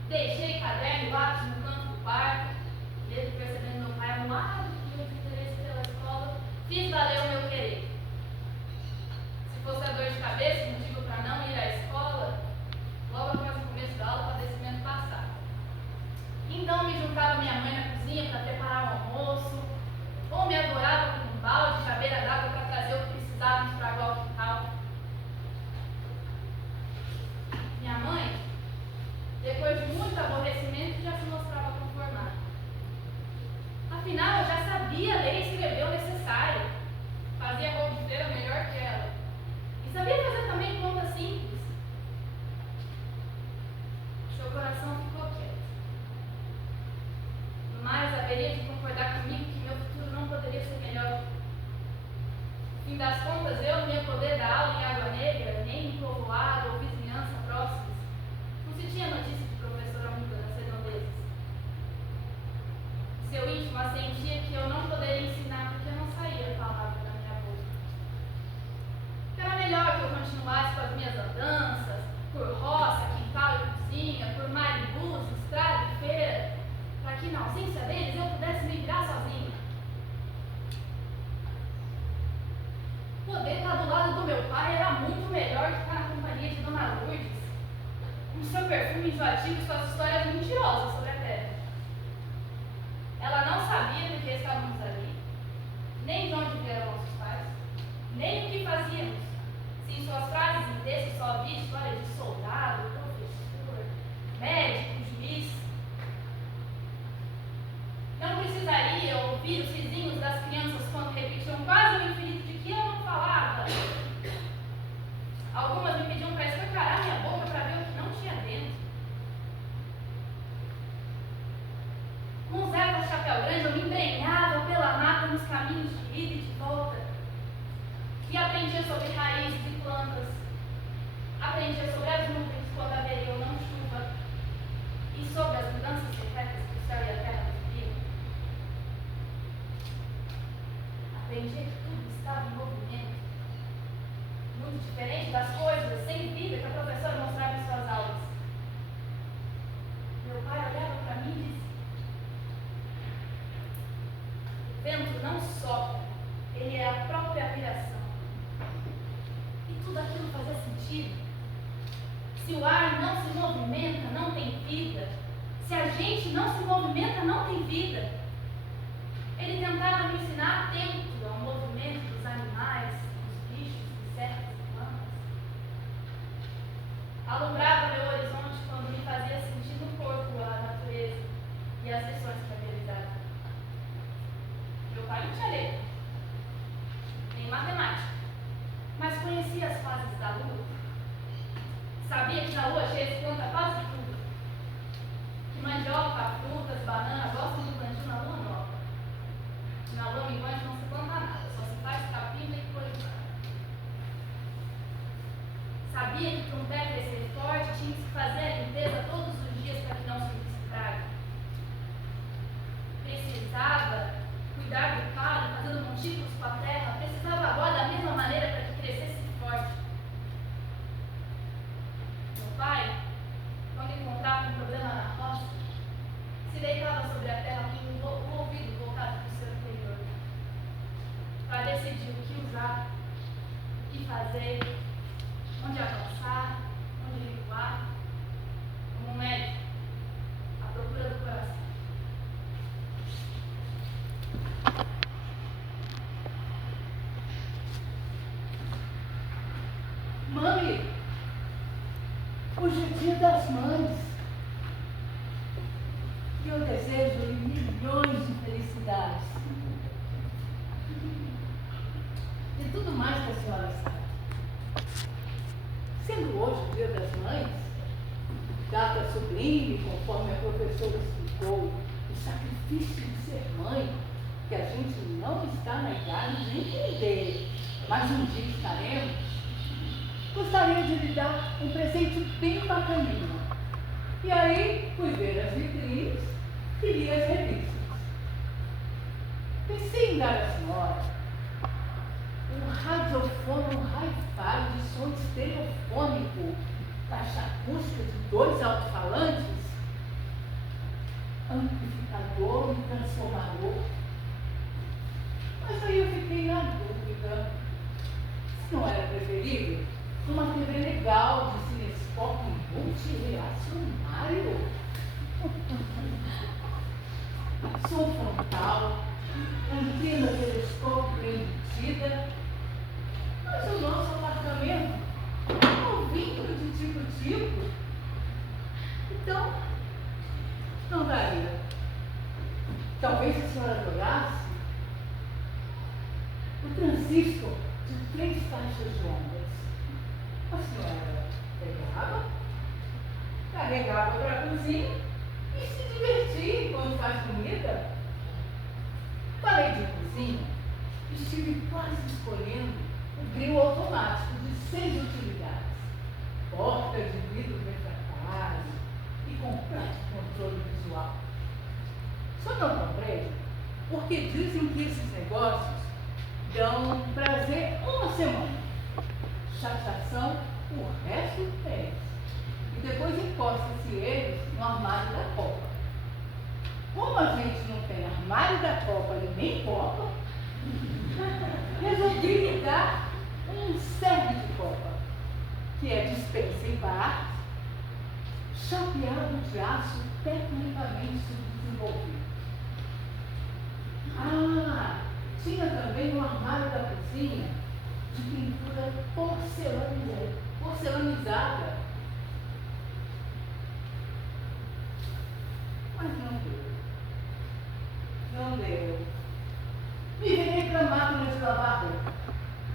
Deixei caderno e lápis no canto do quarto, mesmo percebendo meu pai amado de interesse pela escola, fiz valer o meu querer. Se fosse a dor de cabeça, motivo para não ir à escola, logo após o começo da aula, o padecimento passava. Então me juntava minha mãe na cozinha para preparar o almoço, ou me adorava com um balde de beira d'água para trazer o que precisávamos para aguar o quintal. Minha mãe, depois de muito aborrecimento, já se mostrava conformada. Afinal, eu já sabia ler e escrever o necessário. Fazia roupa de feira melhor que ela. E sabia fazer também contas simples. Seu coração ficou quieto. Mas haveria de concordar comigo que meu futuro não poderia ser melhor. No fim das contas, eu não ia poder dar aula em Água Negra, nem em povoado ou vizinhança próximas. Não se tinha notícia de professora muda das redondezas. Seu íntimo assentia que eu não poderia ensinar porque não saía a palavra da minha boca. Que era melhor que eu continuasse com as minhas andanças, por roça, quintal e cozinha, por maribus, estrada e feira, para que na ausência deles eu pudesse me virar sozinha. Poder estar do lado do meu pai era muito melhor que estar na companhia de Dona Lourdes, com seu perfume enjoativo e suas histórias mentirosas sobre a terra. Ela não sabia por que estávamos ali, nem de onde vieram nossos pais, nem o que fazíamos, se em suas frases e textos só havia história de soldado, professor, médico, juiz. Não precisaria ouvir os risinhos das crianças quando repetiam quase o infinito de que eu não falava. Algumas me pediam para escancarar minha boca para ver o que não tinha dentro. Com os ervas chapéu grande, eu me embrenhava pela mata nos caminhos de ida e de volta. E aprendia sobre raízes e plantas. Aprendia sobre as nuvens quando haveria ou não chuva. E sobre as mudanças secretas que o céu e a terra viviam. Aprendia que tudo estava em movimento. Muito diferente das coisas sem vida que a professora mostrava em suas aulas. Meu pai olhava para mim e dizia: o vento não sopra, ele é a própria viração. E tudo aquilo fazia sentido. Se o ar não se movimenta, não tem vida. Se a gente não se movimenta, não tem vida. Ele tentava me ensinar atento ao movimento dos animais, dos bichos, insetos e plantas. Alumbrava meu horizonte quando me fazia sentir no corpo a natureza e as lições que havia me dado. Meu pai não tinha letra, nem matemática, mas conhecia as fases da lua. Sabia que na lua cheia se planta quase tudo. Que mandioca, frutas, bananas gostam do plantio na lua nova. Que na lua minguante não se planta nada, só se faz capim e coisa. Sabia que para um pé crescer forte tinha que se fazer a limpeza todos os dias para que não se E eu desejo-lhe milhões de felicidades. E tudo mais que a senhora sabe. Sendo hoje o Dia das Mães, data sublime, conforme a professora explicou, o sacrifício de ser mãe, que a gente não está na idade de entender, mas um dia estaremos, gostaria de lhe dar um presente bem bacaninho. E aí fui ver as vitrines e li as revistas. Pensei em dar à senhora um radiofone, um hi-fi de som estereofônico, caixa acústica de 2 alto-falantes, amplificador e transformador. Mas aí eu fiquei na dúvida se não era preferível uma TV legal de cinescope multirreacionário. Som frontal, antena telescópio embutida. Mas o nosso apartamento é novinho de tipo. Então, não daria. Talvez a senhora adorasse o transistor de 3 taxas de ondas. A senhora pegava, carregava para a cozinha e se divertia enquanto faz comida. Falei de cozinha, estive quase escolhendo o grill automático de 6 utilidades, porta de vidro refratário e completo controle visual. Só não comprei porque dizem que esses negócios dão prazer uma semana, chateação o resto do mês, e depois encosta-se eles no armário da copa. Como a gente não tem armário da copa e nem copa, resolvi lhe dar um serve de copa, que é dispensa em bar, chapeado de aço tecnicamente subdesenvolvido. Ah, tinha também um armário da cozinha de pintura porcelanizada. Mas não deu. Não deu. Me virei para a máquina de lavar roupa,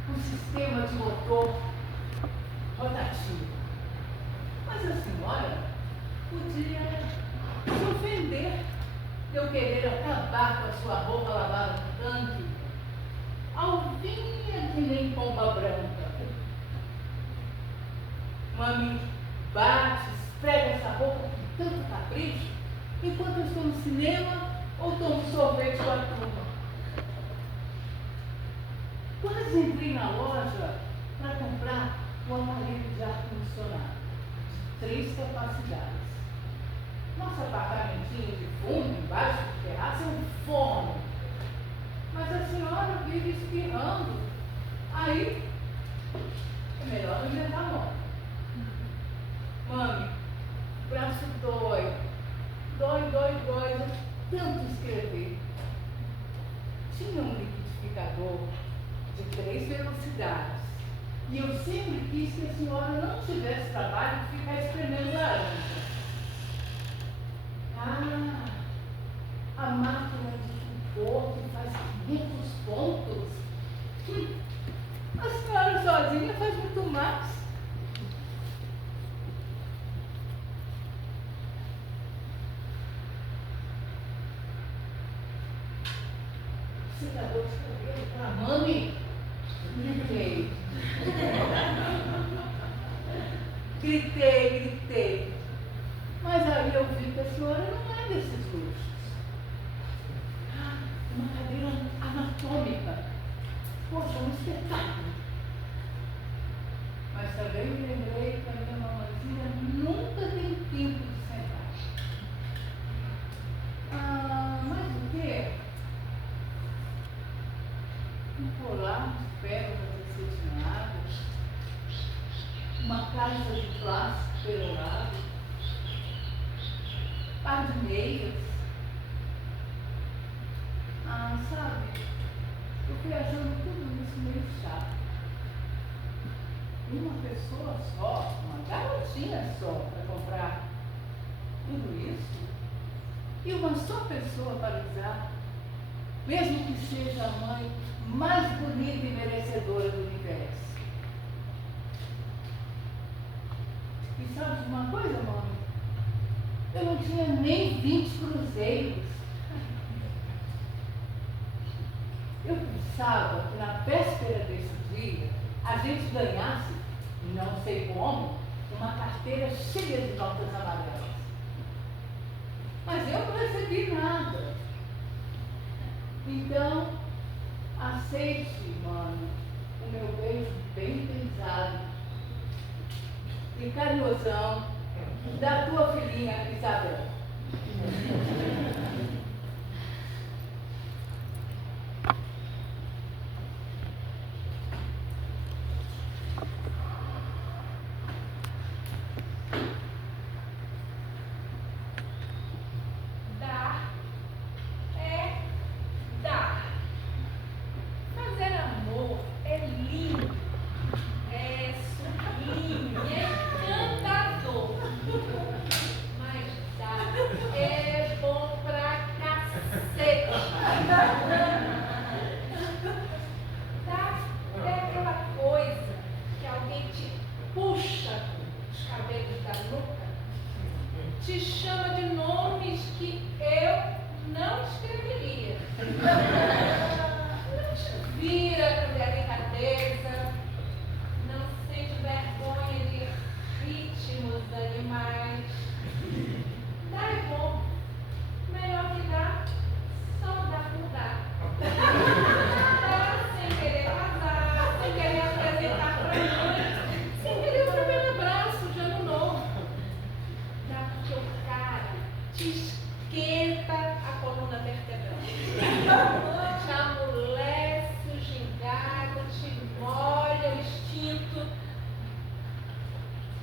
um sistema de motor rotativo. Mas a senhora podia se ofender de eu querer acabar com a sua roupa lavada no tanque, alvinha que nem pomba branca. Mami bate, esfrega essa roupa com tanto capricho, enquanto eu estou no cinema ou tomo sorvete com a turma. Quase entrei na loja para comprar um aparelho de ar-condicionado de 3 capacidades. Nosso apartamentinho de fundo, embaixo do terraço, é um forno. Mas a senhora vive espirrando. Aí, é melhor não inventar moda. Mami, o braço dói. Dói. Tanto escrever. Tinha um liquidificador de 3 velocidades. E eu sempre quis que a senhora não tivesse trabalho de ficar espremendo laranja. Ah, a máquina de cor que faz 500 pontos. A senhora sozinha faz muito mais. Secador de cabelo para mami. Gritei. Mas aí eu vi que a senhora não é desses luxos. Uma cadeira anatômica. Poxa, um espetáculo. Mas também me lembrei que a minha mamãezinha nunca tem tempo de sentar. Mas o quê? Um colar de pérolas acetinadas, uma caixa de plástico perolado, par de meias. Sabe, eu fui achando tudo isso meio chato. E uma pessoa só, uma garotinha só, para comprar tudo isso? e uma só pessoa para usar, mesmo que seja a mãe mais bonita e merecedora do universo. E sabe de uma coisa, mãe? Eu não tinha nem 20 cruzeiros. Eu pensava que na véspera desse dia a gente ganhasse, não sei como, uma carteira cheia de notas amarelas. Mas eu não recebi nada. Então, aceite, mano, o meu beijo bem pesado e carinhosão da tua filhinha Isabel. Dar é dar. Fazer amor é lindo, é sublime, é encantador. Mas dar é bom pra cacete. Dar é aquela coisa que alguém te puxa os cabelos da nuca, te chama de nomes que eu não escreveria. Não te vira com delicadeza, não sente vergonha de ritmos animais. Dar é bom, melhor que dar, só dá por dar. Dar sem querer casar, sem querer apresentar pra mãe, sem querer o primeiro abraço de ano novo. Dá porque o cara te esquenta a coluna vertebral. Te amolece o gingado, te molha o instinto.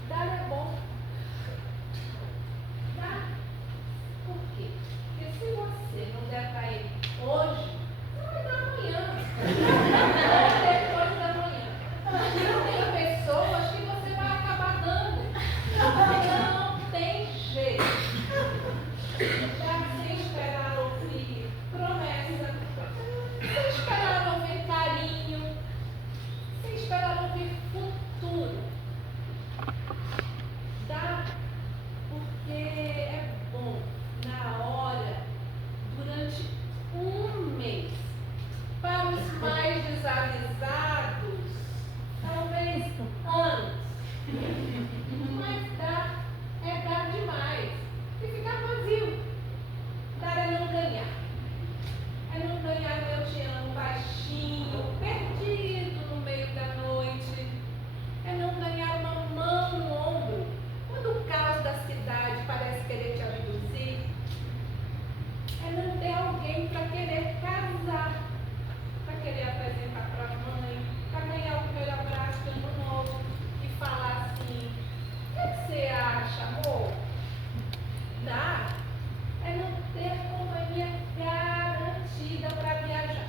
Dar é bom. Dar. Por quê? Porque se você não der pra ele hoje, não vai dar amanhã. Ou depois da manhã. Tem pessoas que você vai acabar dando. Não tem jeito. Dar sem esperar ouvir promessa, sem esperar ouvir carinho, sem esperar ouvir futuro. Dá porque é bom na hora, durante um mês. Para os mais desavisados, talvez anos. Mas dar é dar demais e ficar vazio. Dar é não ganhar. É não ganhar o eu te amo baixinho, perdido no meio da noite. É não ganhar uma mão no ombro quando o caos da cidade parece querer te abduzir. É não ter alguém para querer casar, para querer apresentar para a mãe, para ganhar o primeiro abraço de ano novo e falar assim: o que você acha, amor? Dar é não ter companhia garantida para viajar.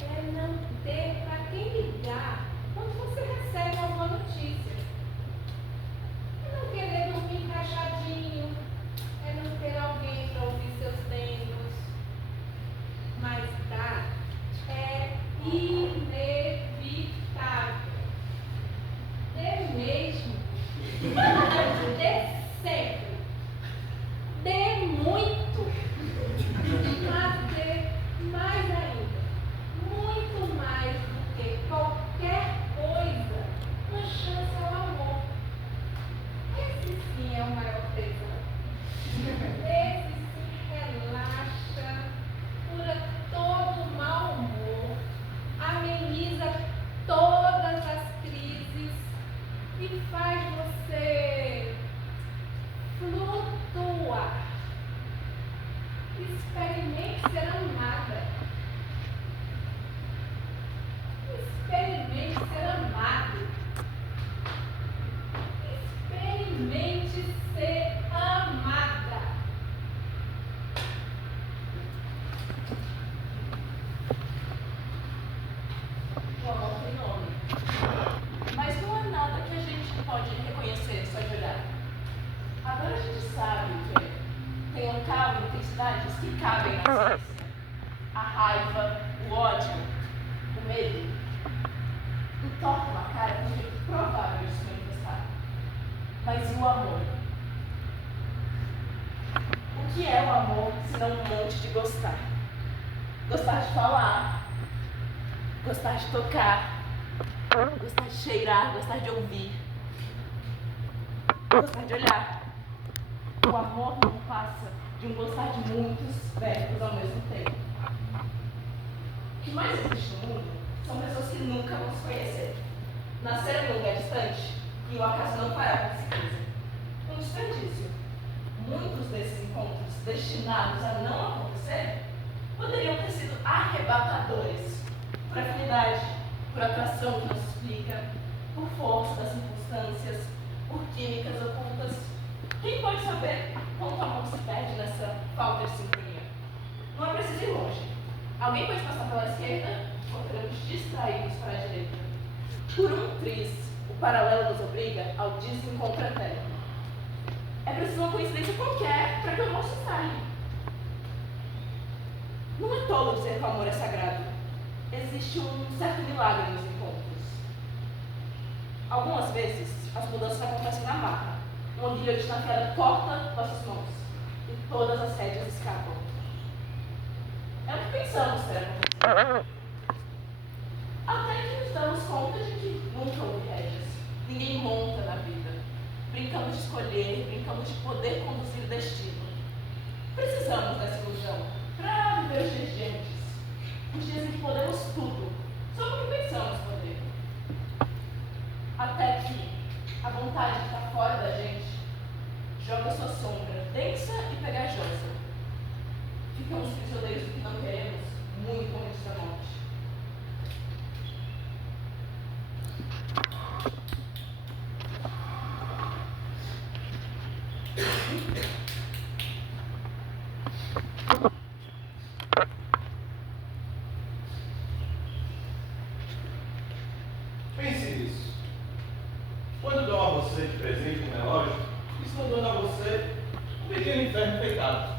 É não ter para quem ligar quando você recebe alguma notícia. É não querer dormir encaixadinho. É não ter alguém para ouvir seus dentos. Mas dar é inevitável. Dê mesmo. Dê sempre. Dê muito. Mas dê mais ainda. Muito mais do que qualquer coisa. Uma chance ao amor. Esse sim é o maior tesão. Esse sim relaxa, cura todo o mau humor, ameniza todas as crises e faz você flutuar. Experimente ser amada. Experimente ser amado. Experimente ser amada. O amor tem nome. Mas não é nada que a gente pode reconhecer só de olhar. Agora a gente sabe que tem um local e intensidades que cabem na ciência. A raiva, o ódio, o medo entortam a cara de um jeito provável de se manifestar. Mas e o amor? O que é o amor se não um monte de gostar? Gostar de falar, gostar de tocar, gostar de cheirar, gostar de ouvir, gostar de olhar. O amor não passa de um gostar de muitos verbos ao mesmo tempo. O que mais existe no mundo são pessoas que nunca vão se conhecer. Nasceram num lugar distante e o acaso não fará pesquisa. Um desperdício. Muitos desses encontros destinados a não acontecer poderiam ter sido arrebatadores por afinidade, por atração que não se explica, por força das circunstâncias, por químicas ocultas. Quem pode saber quanto amor se perde nessa falta de sintonia? Não é preciso ir longe. Alguém pode passar pela esquerda, encontramos distraídos para a direita. Por um triz, o paralelo nos obriga ao desencontro eterno. É preciso uma coincidência qualquer para que o amor se instale. Não é tolo dizer que o amor é sagrado. Existe um certo milagre nos encontros. Algumas vezes, as mudanças acontecem na marra. Uma guilhotina afiada corta nossas mãos e todas as rédeas escapam. É o que pensamos ter acontecido. Até que nos damos conta de que nunca houve rédeas. Ninguém monta na vida. Brincamos de escolher, brincamos de poder conduzir o destino. Precisamos dessa ilusão para viver os dias de antes. Os dias em que podemos tudo, só porque pensamos poder. Até que a vontade que está fora da gente joga sua sombra densa e pegajosa. Ficamos prisioneiros do que não queremos, muito antes da morte. Pense nisso. Quando dão a você de presente um relógio, estão dando a você um pequeno inferno enfeitado.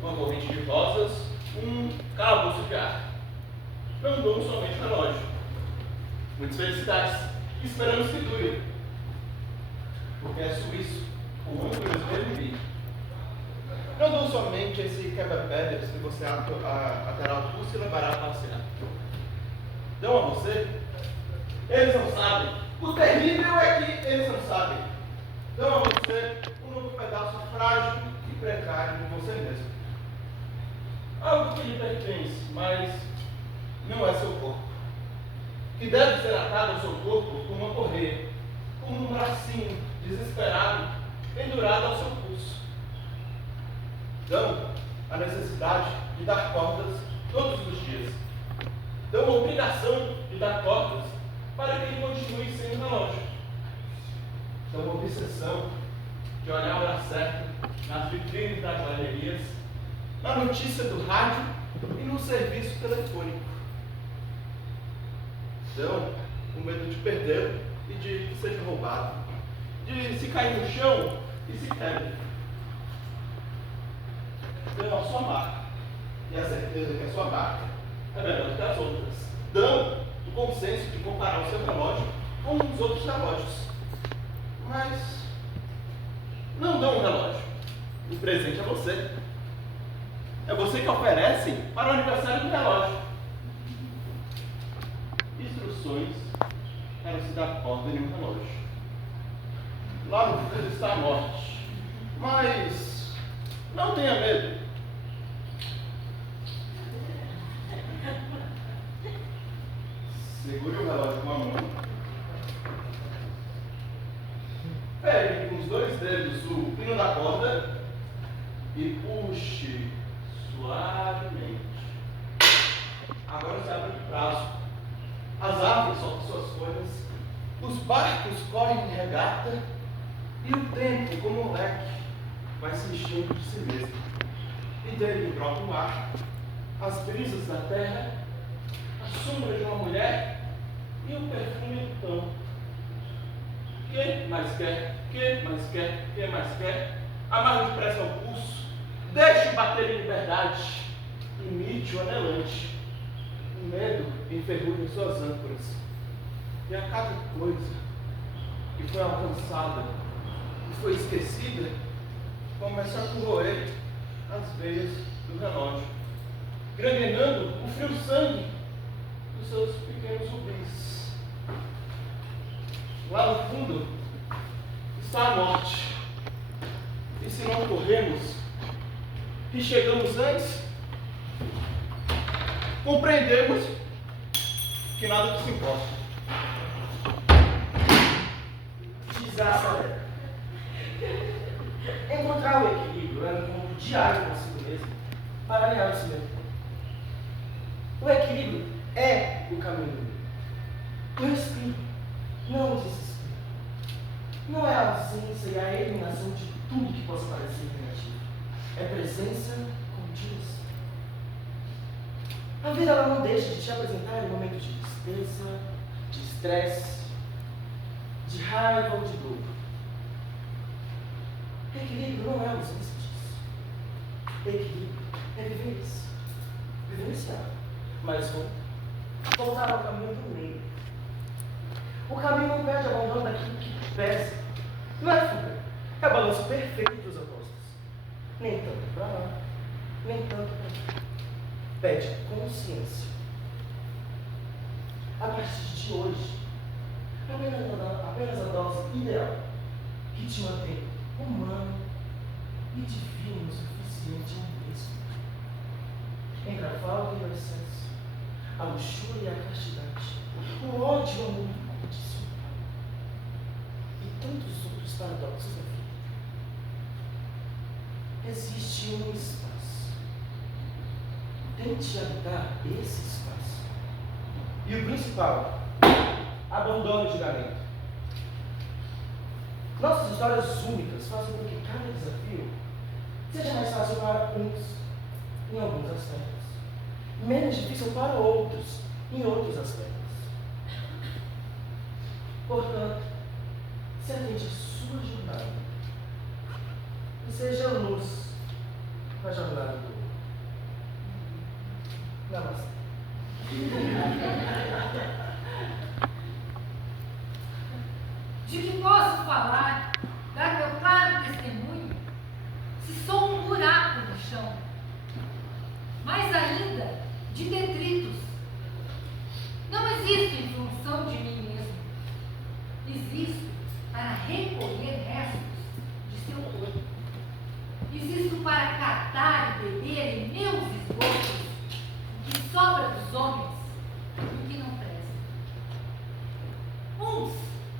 Uma corrente de rosas, um calabouço de ar. Não dão somente o relógio. Muitas felicidades. Esperamos que dure. Porque é suíço, o único brasileiro em mim. Não dão somente esse quebra-pedras que você aterá o curso e levará para passear. Dão a você. Eles não sabem. O terrível é que eles não sabem. Dão a você um novo pedaço frágil e precário de você mesmo. Algo que lhe pertence, mas não é seu corpo. Que deve ser atado ao seu corpo como uma correia, como um bracinho desesperado pendurado ao seu pulso. Dão a necessidade de dar cordas todos os dias. Dão a obrigação de dar cordas para que ele continue sem um relógio. Dão a obsessão de olhar a hora certa nas vitrines das galerias, na notícia do rádio e no serviço telefônico. Dão o medo de perdê-lo e de que seja roubado, de se cair no chão e se quebre. Dão a sua marca e a certeza que a sua marca é melhor do que as outras. Dão o consenso de comparar o seu relógio com os outros relógios. Mas não dão um relógio. O presente é você. É você que oferece para o aniversário do relógio. Instruções para se dar corda em um relógio. Lá no fundo está a morte. Mas não tenha medo. Segure o relógio com a mão. Pegue com os dois dedos o pino da corda e puxe suavemente. Agora se abre o prazo. As árvores soltam suas folhas, os barcos correm em regata e o tempo, como um leque, vai se enchendo de si mesmo. E dele brota o ar, as brisas da terra, a sombra de uma mulher e o perfume do pão. Que mais quer? Que mais quer? Que mais quer? Amarra depressa ao pulso de bater em liberdade, imite o anelante. O medo enferruja suas âncoras. E a cada coisa que foi alcançada e foi esquecida, começa a corroer as veias do relógio, granguenando o frio sangue dos seus pequenos rubis. Lá no fundo está a morte. E se não corremos e chegamos antes, compreendemos que nada que se importa. Desacelera. Encontrar o equilíbrio é um encontro diário consigo mesmo para alinhar o si mesmo. O equilíbrio é o caminho. O respiro, não o desespero. Não é a ausência e a eliminação de tudo que possa parecer negativo. É presença com direção. A vida ela não deixa de te apresentar em momentos de tristeza, de estresse, de raiva ou de dor. Equilíbrio não é a ausência disso. Equilíbrio é viver isso. Vivenciar. Mas voltar ao caminho do meio. O caminho não pede abandono daquilo que pesa. Não é fuga. É balanço perfeito dos opostos. Nem tanto para lá, nem tanto para cá. Pede consciência. A partir de hoje, apenas a dose ideal que te mantém humano e divino o suficiente em mesmo. Entre a falta e o excesso, a luxúria e a castidade, o ódio e o amor incondicional e tantos outros paradoxos da vida. Existe um espaço. Tente habitar esse espaço. E o principal, abandone o julgamento. Nossas histórias únicas fazem com que cada desafio seja mais fácil para uns em alguns aspectos, menos difícil para outros em outros aspectos. Portanto, se atente à sua jornada e seja luz na jornada do outro. Namastê. De que posso falar, dar meu claro testemunho, se sou um buraco no chão? Mais ainda, de detritos. Não existo em função de mim mesmo. Existo para recolher restos de seu corpo. Existo para catar e beber em meus esgotos o que sobra dos homens e o que não presta. Uns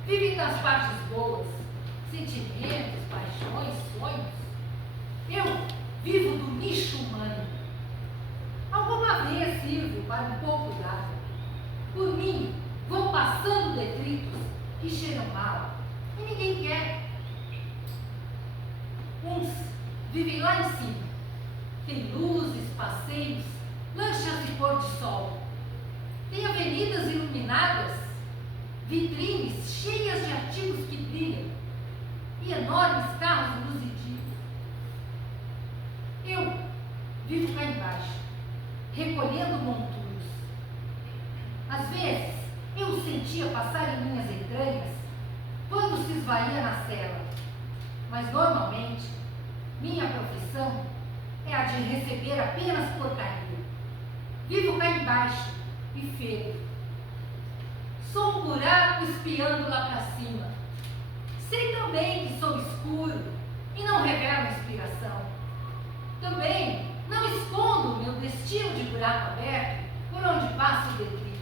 vivem das partes boas, sentimentos, paixões, sonhos. Eu vivo do nicho humano. Alguma vez sirvo para um pouco d'água. Por mim, vão passando detritos que cheiram mal e ninguém quer. Uns vivem lá em cima. Tem luzes, passeios, lanchas de pôr de sol. Tem avenidas iluminadas, vitrines cheias de artigos que brilham e enormes carros luzidios. Eu vivo cá embaixo, recolhendo monturos. Às vezes, eu sentia passar em minhas entranhas quando se esvaía na cela, mas normalmente, minha profissão é a de receber apenas porcaria. Vivo cá embaixo e feio. Sou um buraco espiando lá para cima. Sei também que sou escuro e não revelo inspiração. Também não escondo meu destino de buraco aberto por onde passa o detrito.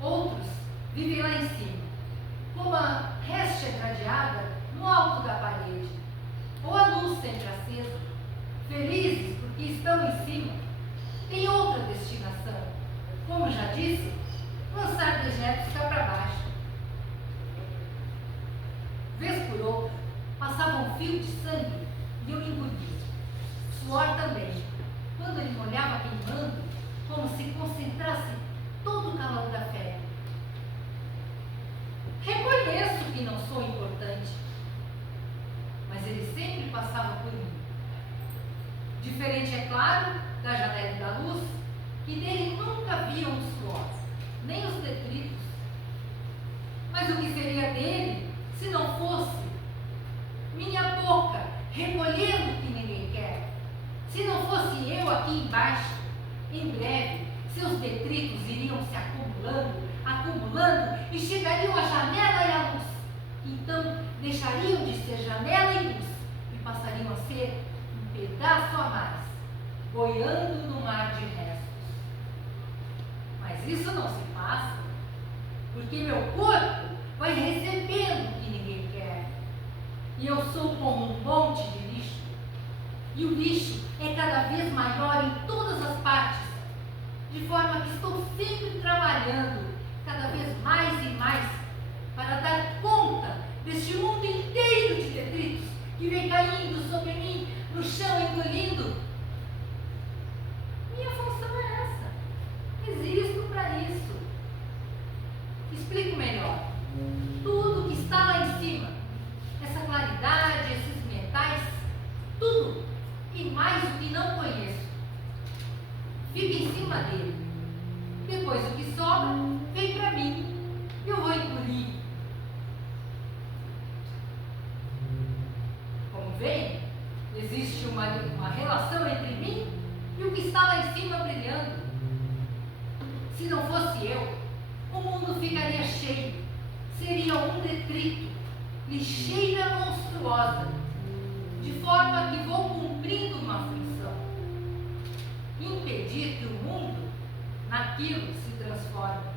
Outros vivem lá em cima, como a réstia gradeada no alto da parede, ou a luz sempre acesa, felizes porque estão em cima. Tem outra destinação, como já disse, lançar dejetos cá para baixo. Vez por outra, passava um fio de sangue e eu engolia. Suor também, quando ele molhava queimando, como se concentrasse todo o calor da febre. Reconheço que não sou importante, mas ele sempre passava por mim, Diferente, é claro, da janela e da luz, que dele nunca viam o suor, nem os detritos. Mas o que seria dele se não fosse minha boca recolhendo o que ninguém quer? Se não fosse eu aqui embaixo, em breve, seus detritos iriam se acumulando, acumulando e chegariam à janela e à luz. Então, deixariam de ser janela e luz e passariam a ser um pedaço a mais, boiando no mar de restos. Mas isso não se passa, porque meu corpo vai recebendo o que ninguém quer. E eu sou como um monte de lixo. E o lixo é cada vez maior em todas as partes, de forma que estou sempre trabalhando cada vez mais e mais para dar conta deste mundo inteiro de detritos que vem caindo sobre mim, no chão, engolindo. Minha função é essa. Existo para isso. Explico melhor. Tudo que está lá em cima, essa claridade, esses metais, tudo e mais o que não conheço, fica em cima dele. Depois o que sobra vem para mim. Eu vou engolir. Como vem, existe uma relação entre mim e o que está lá em cima brilhando. Se não fosse eu, o mundo ficaria cheio. Seria um detrito, lixeira monstruosa, de forma que vou cumprindo uma função: impedir que o mundo naquilo se transforme.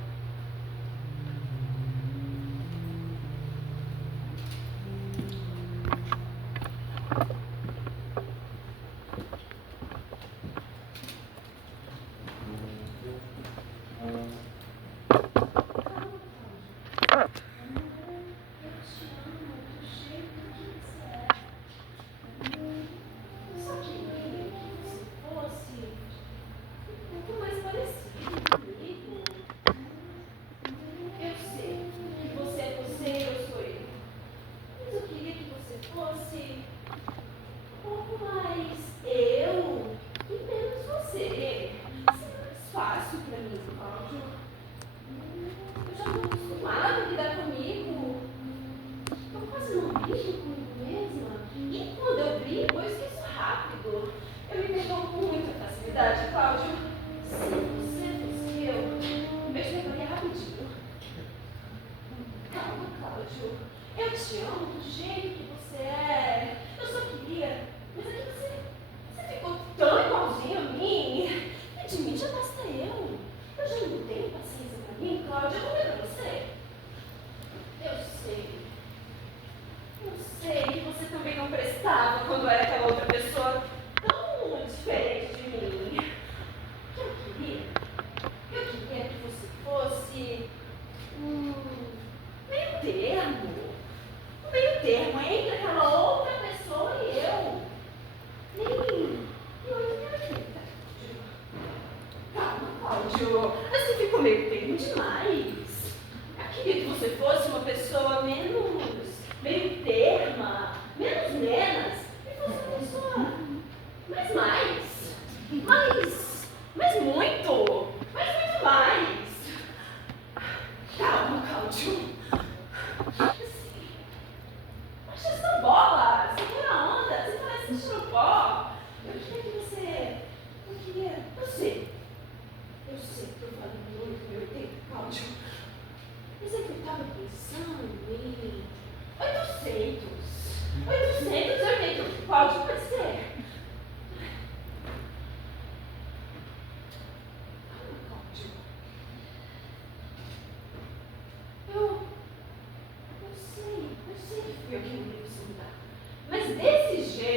Cláudio!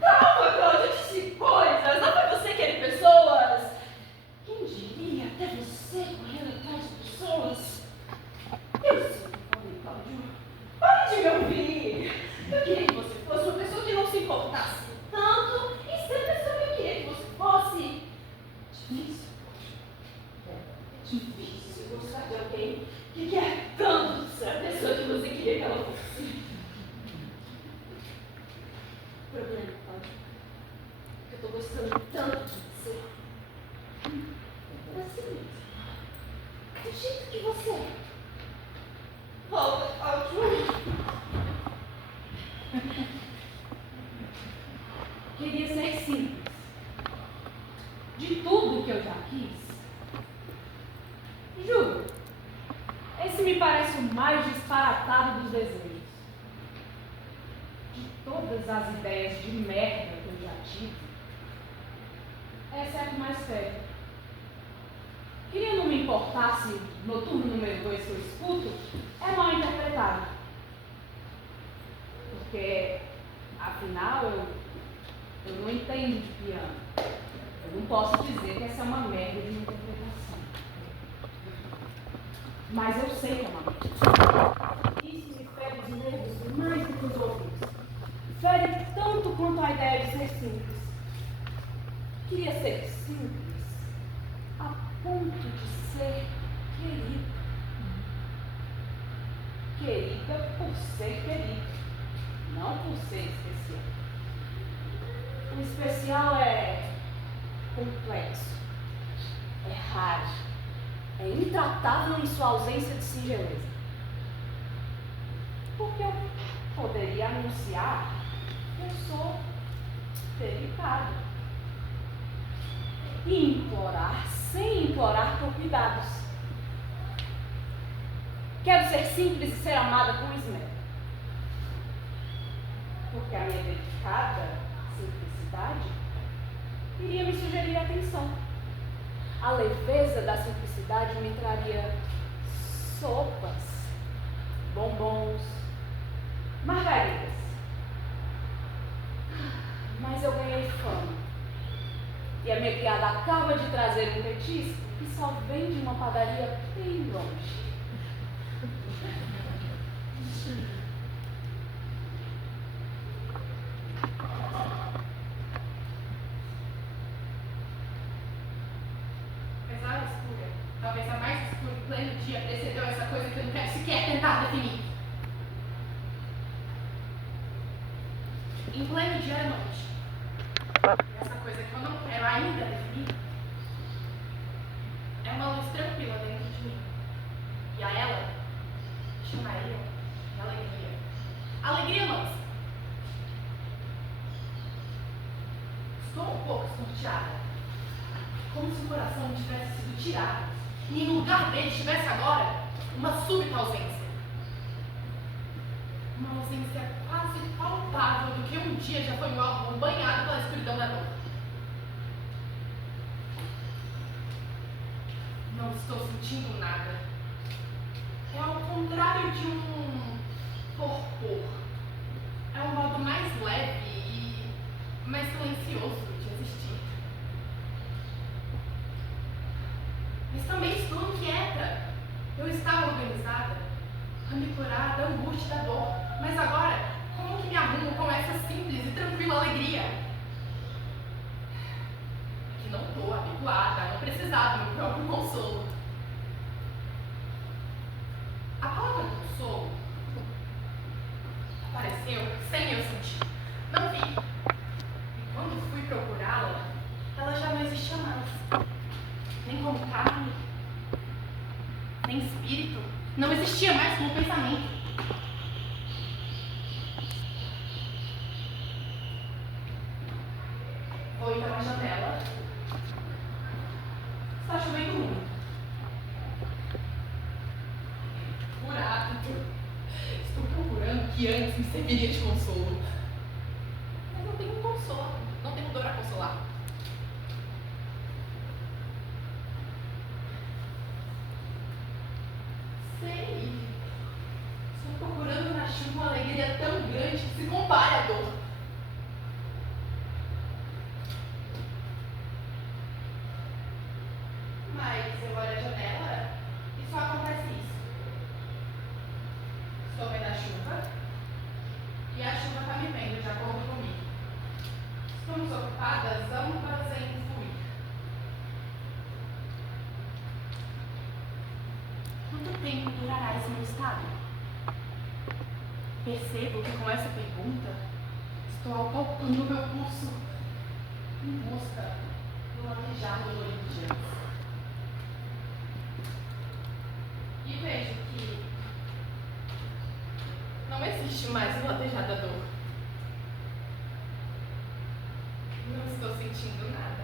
Calma, Cláudio, eu disse coisas. Não foi você que ele difícil gostar de alguém que quer tanto ser a pessoa que você queria que ela fosse. O problema, Cláudia, é que eu tô gostando tanto de você. Você mesmo. Do jeito que você é. Volta, Cláudio. Queria ser simples. De tudo que eu já quis. Juro, esse me parece o mais disparatado dos desejos. De todas as ideias de merda que eu já tive, essa é a que mais pega. Queria não me importar se Noturno número 2 que eu escuto é mal interpretado. Porque, afinal, eu não entendo de piano. Eu não posso dizer que essa é uma merda de interpretação. Mas eu sei que é uma merda. Isso me fere os nervos mais do que os ouvidos. Fere tanto quanto a ideia de ser simples. Queria ser simples a ponto de ser querida. Querida por ser querida, não por ser especial. O especial é complexo, é raro, é intratável em sua ausência de singeleza. Porque eu poderia anunciar que eu sou delicado e implorar, sem implorar por cuidados. Quero ser simples e ser amada com esmero. Porque a minha delicada simplicidade iria me sugerir atenção. A leveza da simplicidade me traria sopas, bombons, margaridas. Mas eu ganhei fama. E a minha criada acaba de trazer um petisco que só vem de uma padaria bem longe. Apesar da escura, talvez a mais escura em pleno dia precedeu essa coisa que eu não quero sequer tentar definir. Em pleno dia à noite. Essa coisa que eu não quero ainda definir é uma luz tranquila dentro de mim. E a ela chamaria de alegria. Alegria mansa. Estou um pouco estonteada. Como se o coração me tivesse sido tirado. E em lugar dele tivesse agora uma súbita ausência. Uma ausência quase palpável do que um dia já foi um álbum banhado pela escuridão da dor. Não estou sentindo nada. É ao contrário de um torpor. É um modo mais leve e mais silencioso de existir. Mas também estou inquieta. Eu estava organizada para me curar da angústia e da dor. Mas agora, como que me arrumo com essa simples e tranquila alegria? Que não estou habituada a não precisar do meu próprio consolo. A palavra consolo apareceu sem eu sentir. Não vi. E quando fui procurá-la, ela já não existia mais. Nem como carne, nem espírito. Não existia mais como pensamento. Vou então à janela. Está chovendo muito. Por hábito, estou procurando o que antes me serviria de consolo. Mas não tenho consolo, não tenho dor a consolar. Sei. Estou procurando na chuva uma alegria tão grande que se compare à dor. Mas eu olho a janela e só acontece isso. Estou vendo a chuva e a chuva está me vendo de acordo comigo. Estamos ocupadas ambas em fluir. tempo durará esse meu estado? Percebo que com essa pergunta estou apalpando meu pulso em busca do latejar do olho de diante. E vejo que não existe mais o latejar da dor. Não estou sentindo nada.